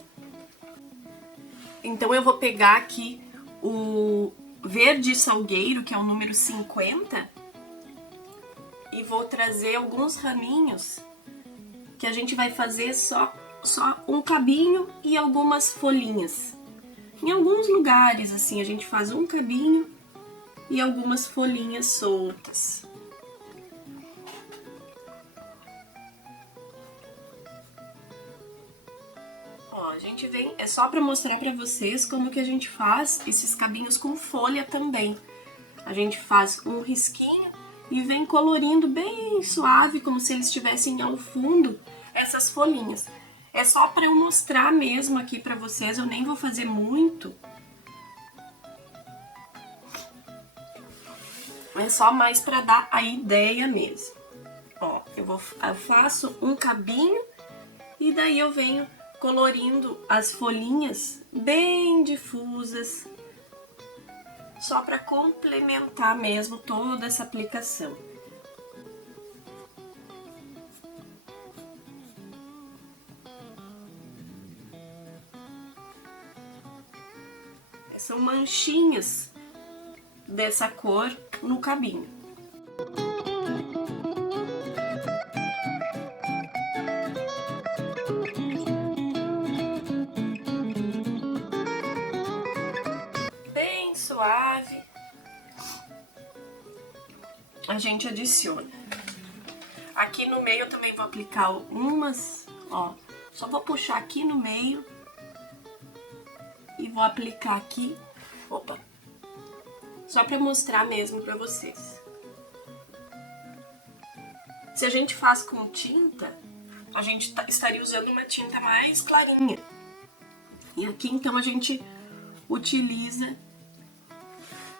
Então eu vou pegar aqui o verde salgueiro, que é o número 50, e vou trazer alguns raminhos que a gente vai fazer só um cabinho e algumas folhinhas. Em alguns lugares, assim, a gente faz um cabinho e algumas folhinhas soltas. Ó, a gente vem, é só para mostrar para vocês como que a gente faz esses cabinhos com folha também. A gente faz um risquinho e vem colorindo bem suave, como se eles estivessem ao fundo, essas folhinhas. É só para eu mostrar mesmo aqui para vocês, eu nem vou fazer muito. É só mais para dar a ideia mesmo. Ó, eu faço um cabinho e daí eu venho colorindo as folhinhas bem difusas, só para complementar mesmo toda essa aplicação. São manchinhas dessa cor no cabinho. Bem suave, a gente adiciona. Aqui no meio eu também vou aplicar umas, ó, só vou puxar aqui no meio e vou aplicar aqui, opa, só para mostrar mesmo para vocês. Se a gente faz com tinta, a gente estaria usando uma tinta mais clarinha. E aqui então a gente utiliza,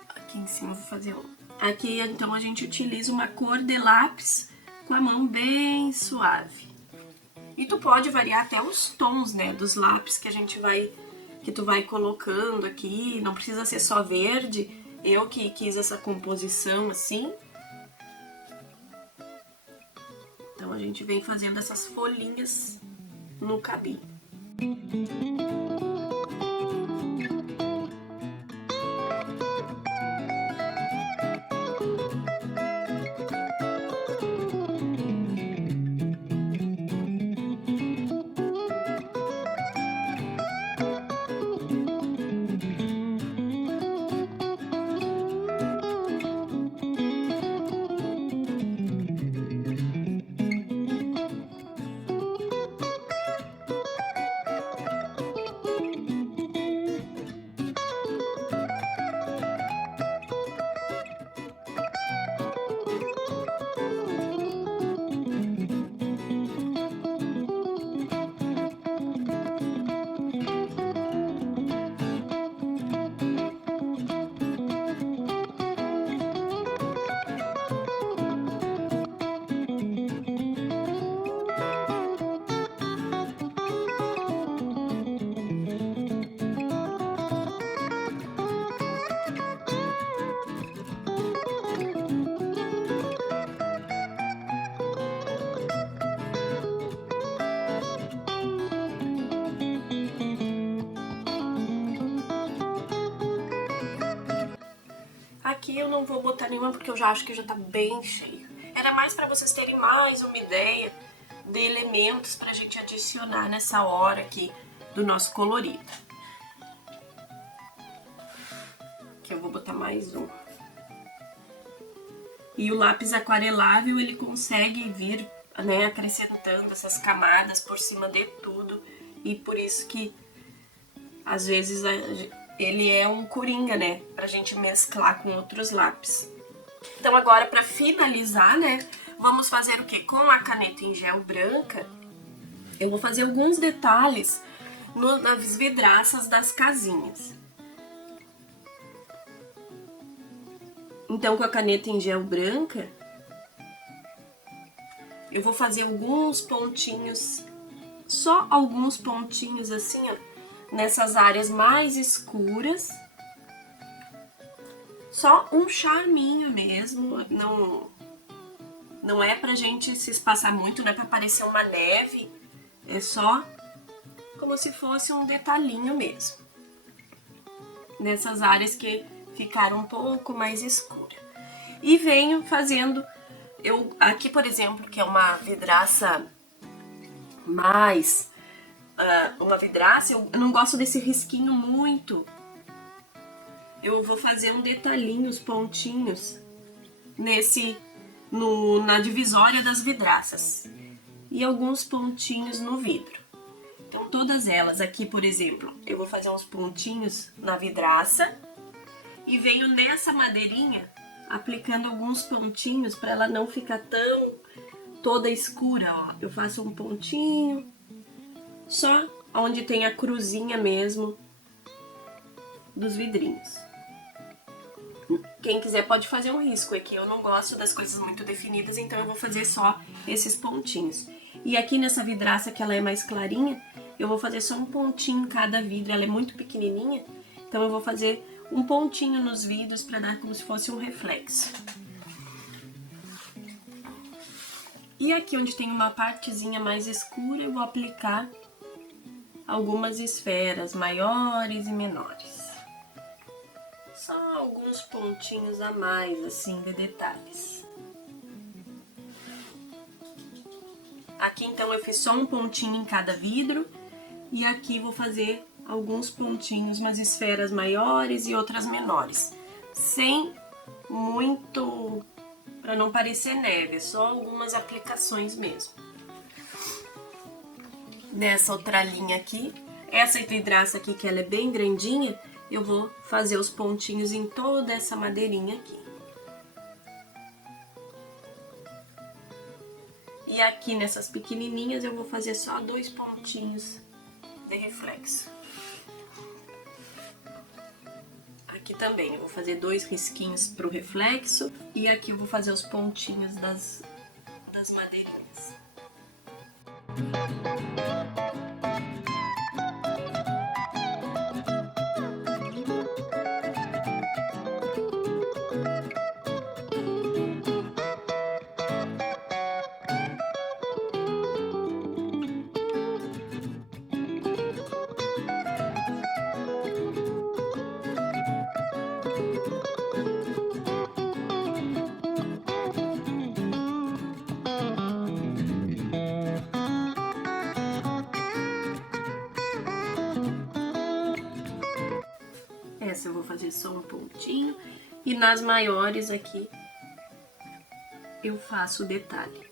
aqui em cima eu vou fazer um. Aqui então a gente utiliza uma cor de lápis com a mão bem suave. E tu pode variar até os tons, né, dos lápis que tu vai colocando aqui, não precisa ser só verde. Eu que quis essa composição assim. Então a gente vem fazendo essas folhinhas no cabinho. Aqui eu não vou botar nenhuma porque eu já acho que já tá bem cheio. Era mais para vocês terem mais uma ideia de elementos pra gente adicionar nessa hora aqui do nosso colorido. Aqui eu vou botar mais um. E o lápis aquarelável, ele consegue vir, né, acrescentando essas camadas por cima de tudo. E por isso que, às vezes, ele é um coringa, né, pra gente mesclar com outros lápis. Então agora, pra finalizar, né, vamos fazer o quê? Com a caneta em gel branca, eu vou fazer alguns detalhes nas vidraças das casinhas. Então, com a caneta em gel branca, eu vou fazer alguns pontinhos só alguns pontinhos assim, ó, nessas áreas mais escuras. Só um charminho mesmo, não é pra gente se espaçar muito, não é pra parecer uma neve, é só como se fosse um detalhinho mesmo. Nessas áreas que ficaram um pouco mais escuras. E venho fazendo, aqui por exemplo, que é uma vidraça mais, uma vidraça, eu não gosto desse risquinho muito. Eu vou fazer um detalhinho, os pontinhos, na divisória das vidraças. E alguns pontinhos no vidro. Então todas elas aqui, por exemplo, eu vou fazer uns pontinhos na vidraça. E venho nessa madeirinha aplicando alguns pontinhos para ela não ficar tão toda escura, ó. Eu faço um pontinho, só onde tem a cruzinha mesmo dos vidrinhos. Quem quiser pode fazer um risco, é que eu não gosto das coisas muito definidas, então eu vou fazer só esses pontinhos. E aqui nessa vidraça, que ela é mais clarinha, eu vou fazer só um pontinho em cada vidro, ela é muito pequenininha, então eu vou fazer um pontinho nos vidros para dar como se fosse um reflexo. E aqui onde tem uma partezinha mais escura, eu vou aplicar algumas esferas maiores e menores. Só alguns pontinhos a mais, assim, de detalhes. Aqui, então, eu fiz só um pontinho em cada vidro. E aqui vou fazer alguns pontinhos, umas esferas maiores e outras menores. Sem muito, para não parecer neve, só algumas aplicações mesmo. Nessa outra linha aqui, essa vidraça aqui, que ela é bem grandinha, eu vou fazer os pontinhos em toda essa madeirinha aqui. E aqui nessas pequenininhas eu vou fazer só 2 pontinhos de reflexo. Aqui também eu vou fazer 2 risquinhos pro reflexo. E aqui eu vou fazer os pontinhos das madeirinhas. Essa eu vou fazer só um pontinho. E nas maiores aqui eu faço o detalhe.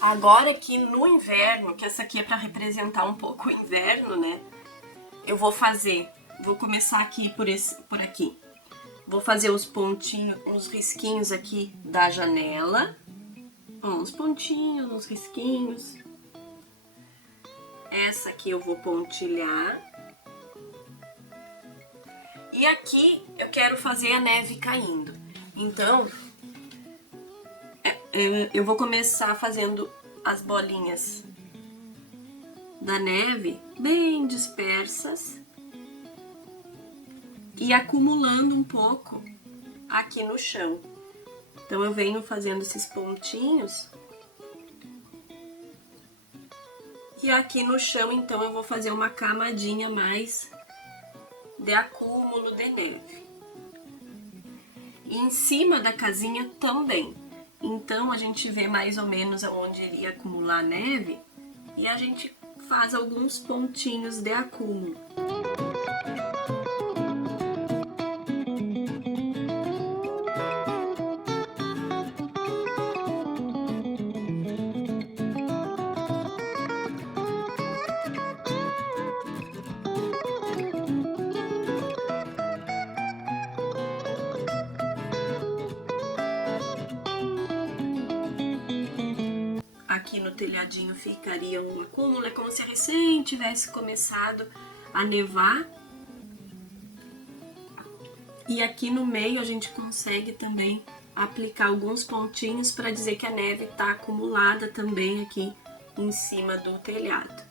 Agora aqui no inverno, que essa aqui é para representar um pouco o inverno, né? Eu vou começar aqui por aqui. Vou fazer os pontinhos, uns risquinhos aqui da janela. Uns pontinhos, uns risquinhos. Essa aqui eu vou pontilhar. E aqui eu quero fazer a neve caindo. Então, eu vou começar fazendo as bolinhas da neve bem dispersas e acumulando um pouco aqui no chão. Então eu venho fazendo esses pontinhos e aqui no chão então eu vou fazer uma camadinha mais de acúmulo de neve. E em cima da casinha também. Então a gente vê mais ou menos aonde iria acumular neve e a gente faz alguns pontinhos de acúmulo. Aqui no telhadinho ficaria um acúmulo, é como se recém tivesse começado a nevar. E aqui no meio a gente consegue também aplicar alguns pontinhos para dizer que a neve está acumulada também aqui em cima do telhado.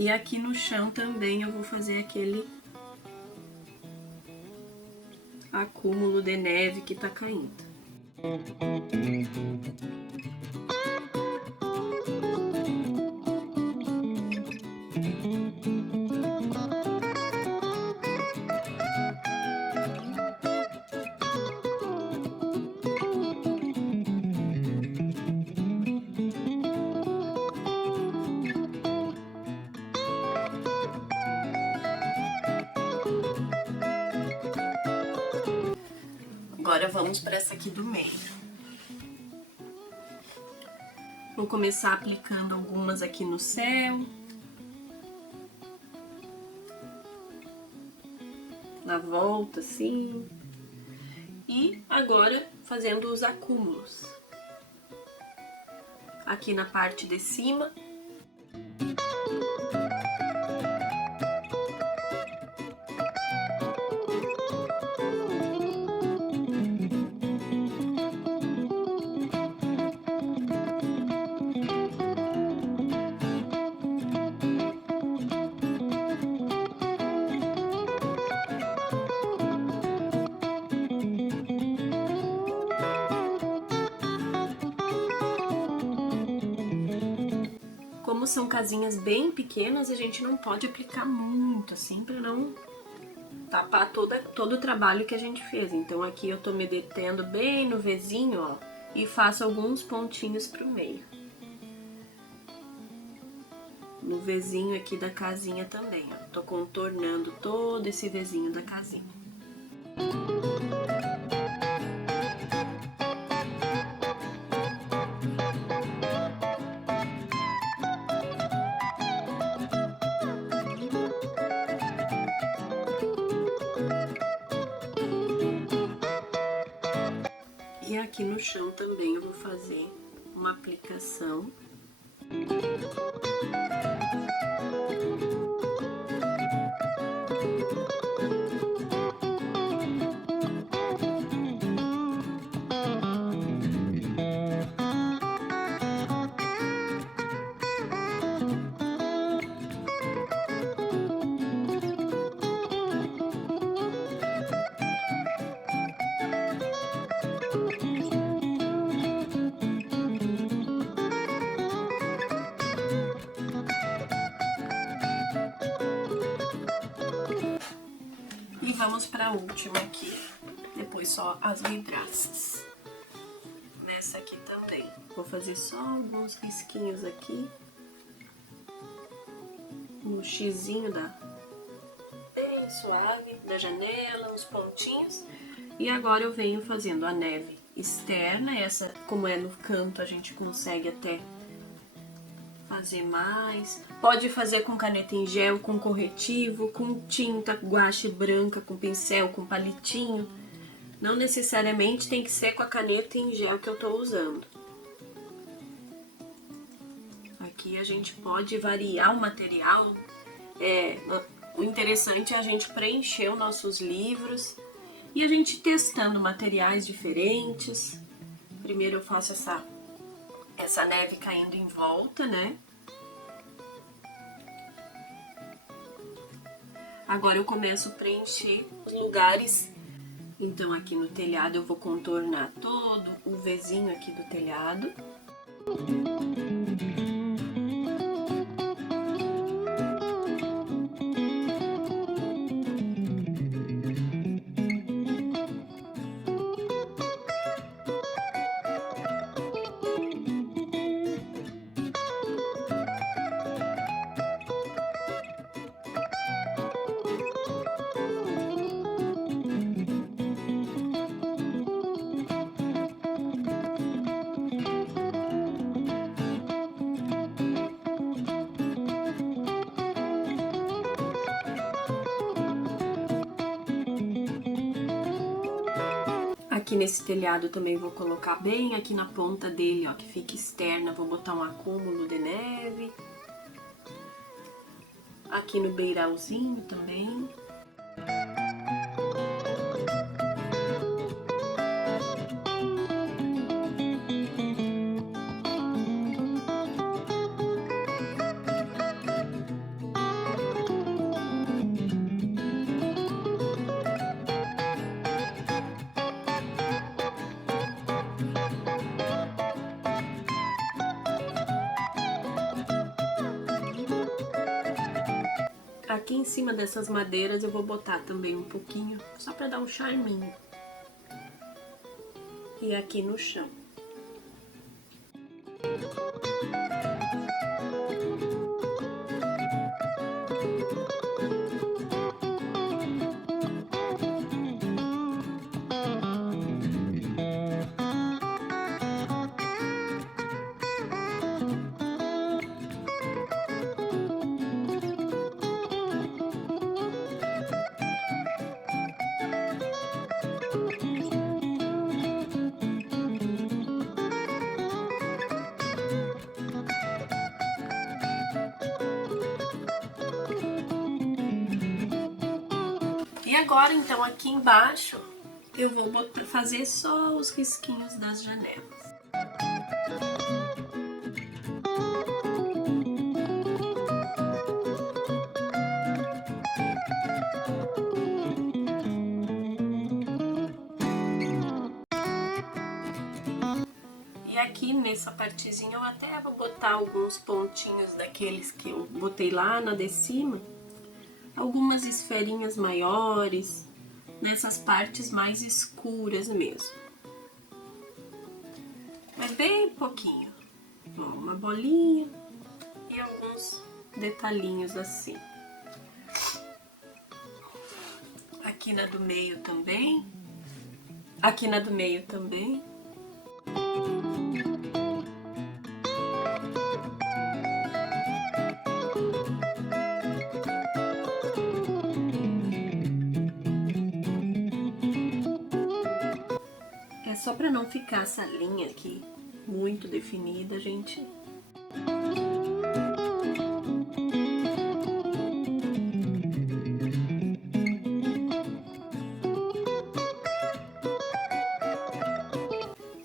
E aqui no chão também eu vou fazer aquele acúmulo de neve que tá caindo. Agora vamos para essa aqui do meio. Vou começar aplicando algumas aqui no céu. Na volta, assim. E agora fazendo os acúmulos. Aqui na parte de cima. Como são casinhas bem pequenas, a gente não pode aplicar muito, assim, para não tapar todo o trabalho que a gente fez. Então aqui eu tô me detendo bem no Vzinho, ó, e faço alguns pontinhos pro meio. No Vzinho aqui da casinha também, ó. Tô contornando todo esse Vzinho da casinha. E aqui no chão também eu vou fazer uma aplicação. E vamos para a última aqui, depois só as vidraças. Nessa aqui também. botei. Vou fazer só alguns risquinhos aqui. No xizinho bem suave da janela, os pontinhos. E agora eu venho fazendo a neve externa. Essa, como é no canto, a gente consegue até fazer mais. Pode fazer com caneta em gel, com corretivo, com tinta guache branca, com pincel, com palitinho. Não necessariamente tem que ser com a caneta em gel que eu tô usando. Aqui a gente pode variar o material. O interessante é a gente preencher os nossos livros e a gente testando materiais diferentes. Primeiro eu faço essa neve caindo em volta, né? Agora eu começo a preencher os lugares. Então aqui no telhado eu vou contornar todo o Vzinho aqui do telhado. Aqui nesse telhado também vou colocar bem aqui na ponta dele, ó, que fica externa, vou botar um acúmulo de neve. Aqui no beiralzinho também. Aqui em cima dessas madeiras eu vou botar também um pouquinho, só pra dar um charminho. E aqui no chão. E agora, então, aqui embaixo, eu vou fazer só os risquinhos das janelas. E aqui nessa partezinha eu até vou botar alguns pontinhos daqueles que eu botei lá na de cima. Algumas esferinhas maiores, nessas partes mais escuras mesmo. Mas bem pouquinho. Ó, uma bolinha e alguns detalhinhos assim. Aqui na do meio também. Aqui na do meio também. Só para não ficar essa linha aqui muito definida, gente.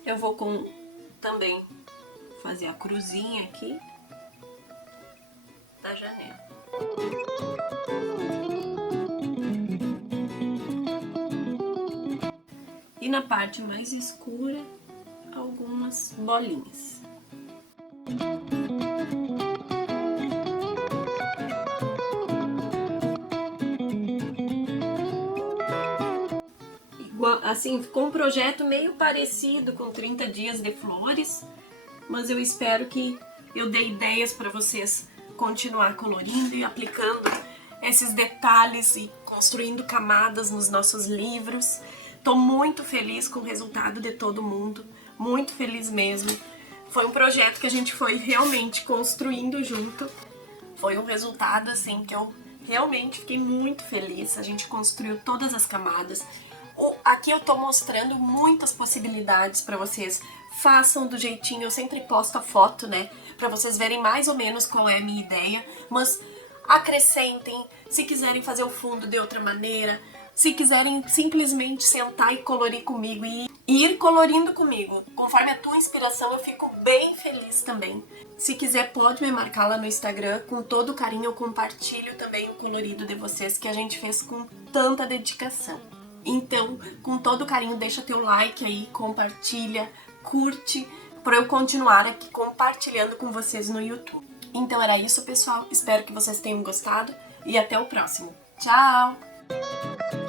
Eu vou também fazer a cruzinha aqui da janela. E na parte mais escura, algumas bolinhas. Assim, ficou um projeto meio parecido com 30 dias de flores, mas eu espero que eu dê ideias para vocês continuar colorindo e aplicando esses detalhes e construindo camadas nos nossos livros. Tô muito feliz com o resultado de todo mundo, muito feliz mesmo. Foi um projeto que a gente foi realmente construindo junto. Foi um resultado assim que eu realmente fiquei muito feliz. A gente construiu todas as camadas. Aqui eu tô mostrando muitas possibilidades para vocês. Façam do jeitinho, eu sempre posto a foto, né? Pra vocês verem mais ou menos qual é a minha ideia. Mas acrescentem, se quiserem fazer o fundo de outra maneira, se quiserem simplesmente sentar e colorir comigo e ir colorindo comigo. Conforme a tua inspiração, eu fico bem feliz também. Se quiser, pode me marcar lá no Instagram. Com todo carinho, eu compartilho também o colorido de vocês que a gente fez com tanta dedicação. Então, com todo carinho, deixa teu like aí, compartilha, curte, para eu continuar aqui compartilhando com vocês no YouTube. Então era isso, pessoal. Espero que vocês tenham gostado e até o próximo. Tchau!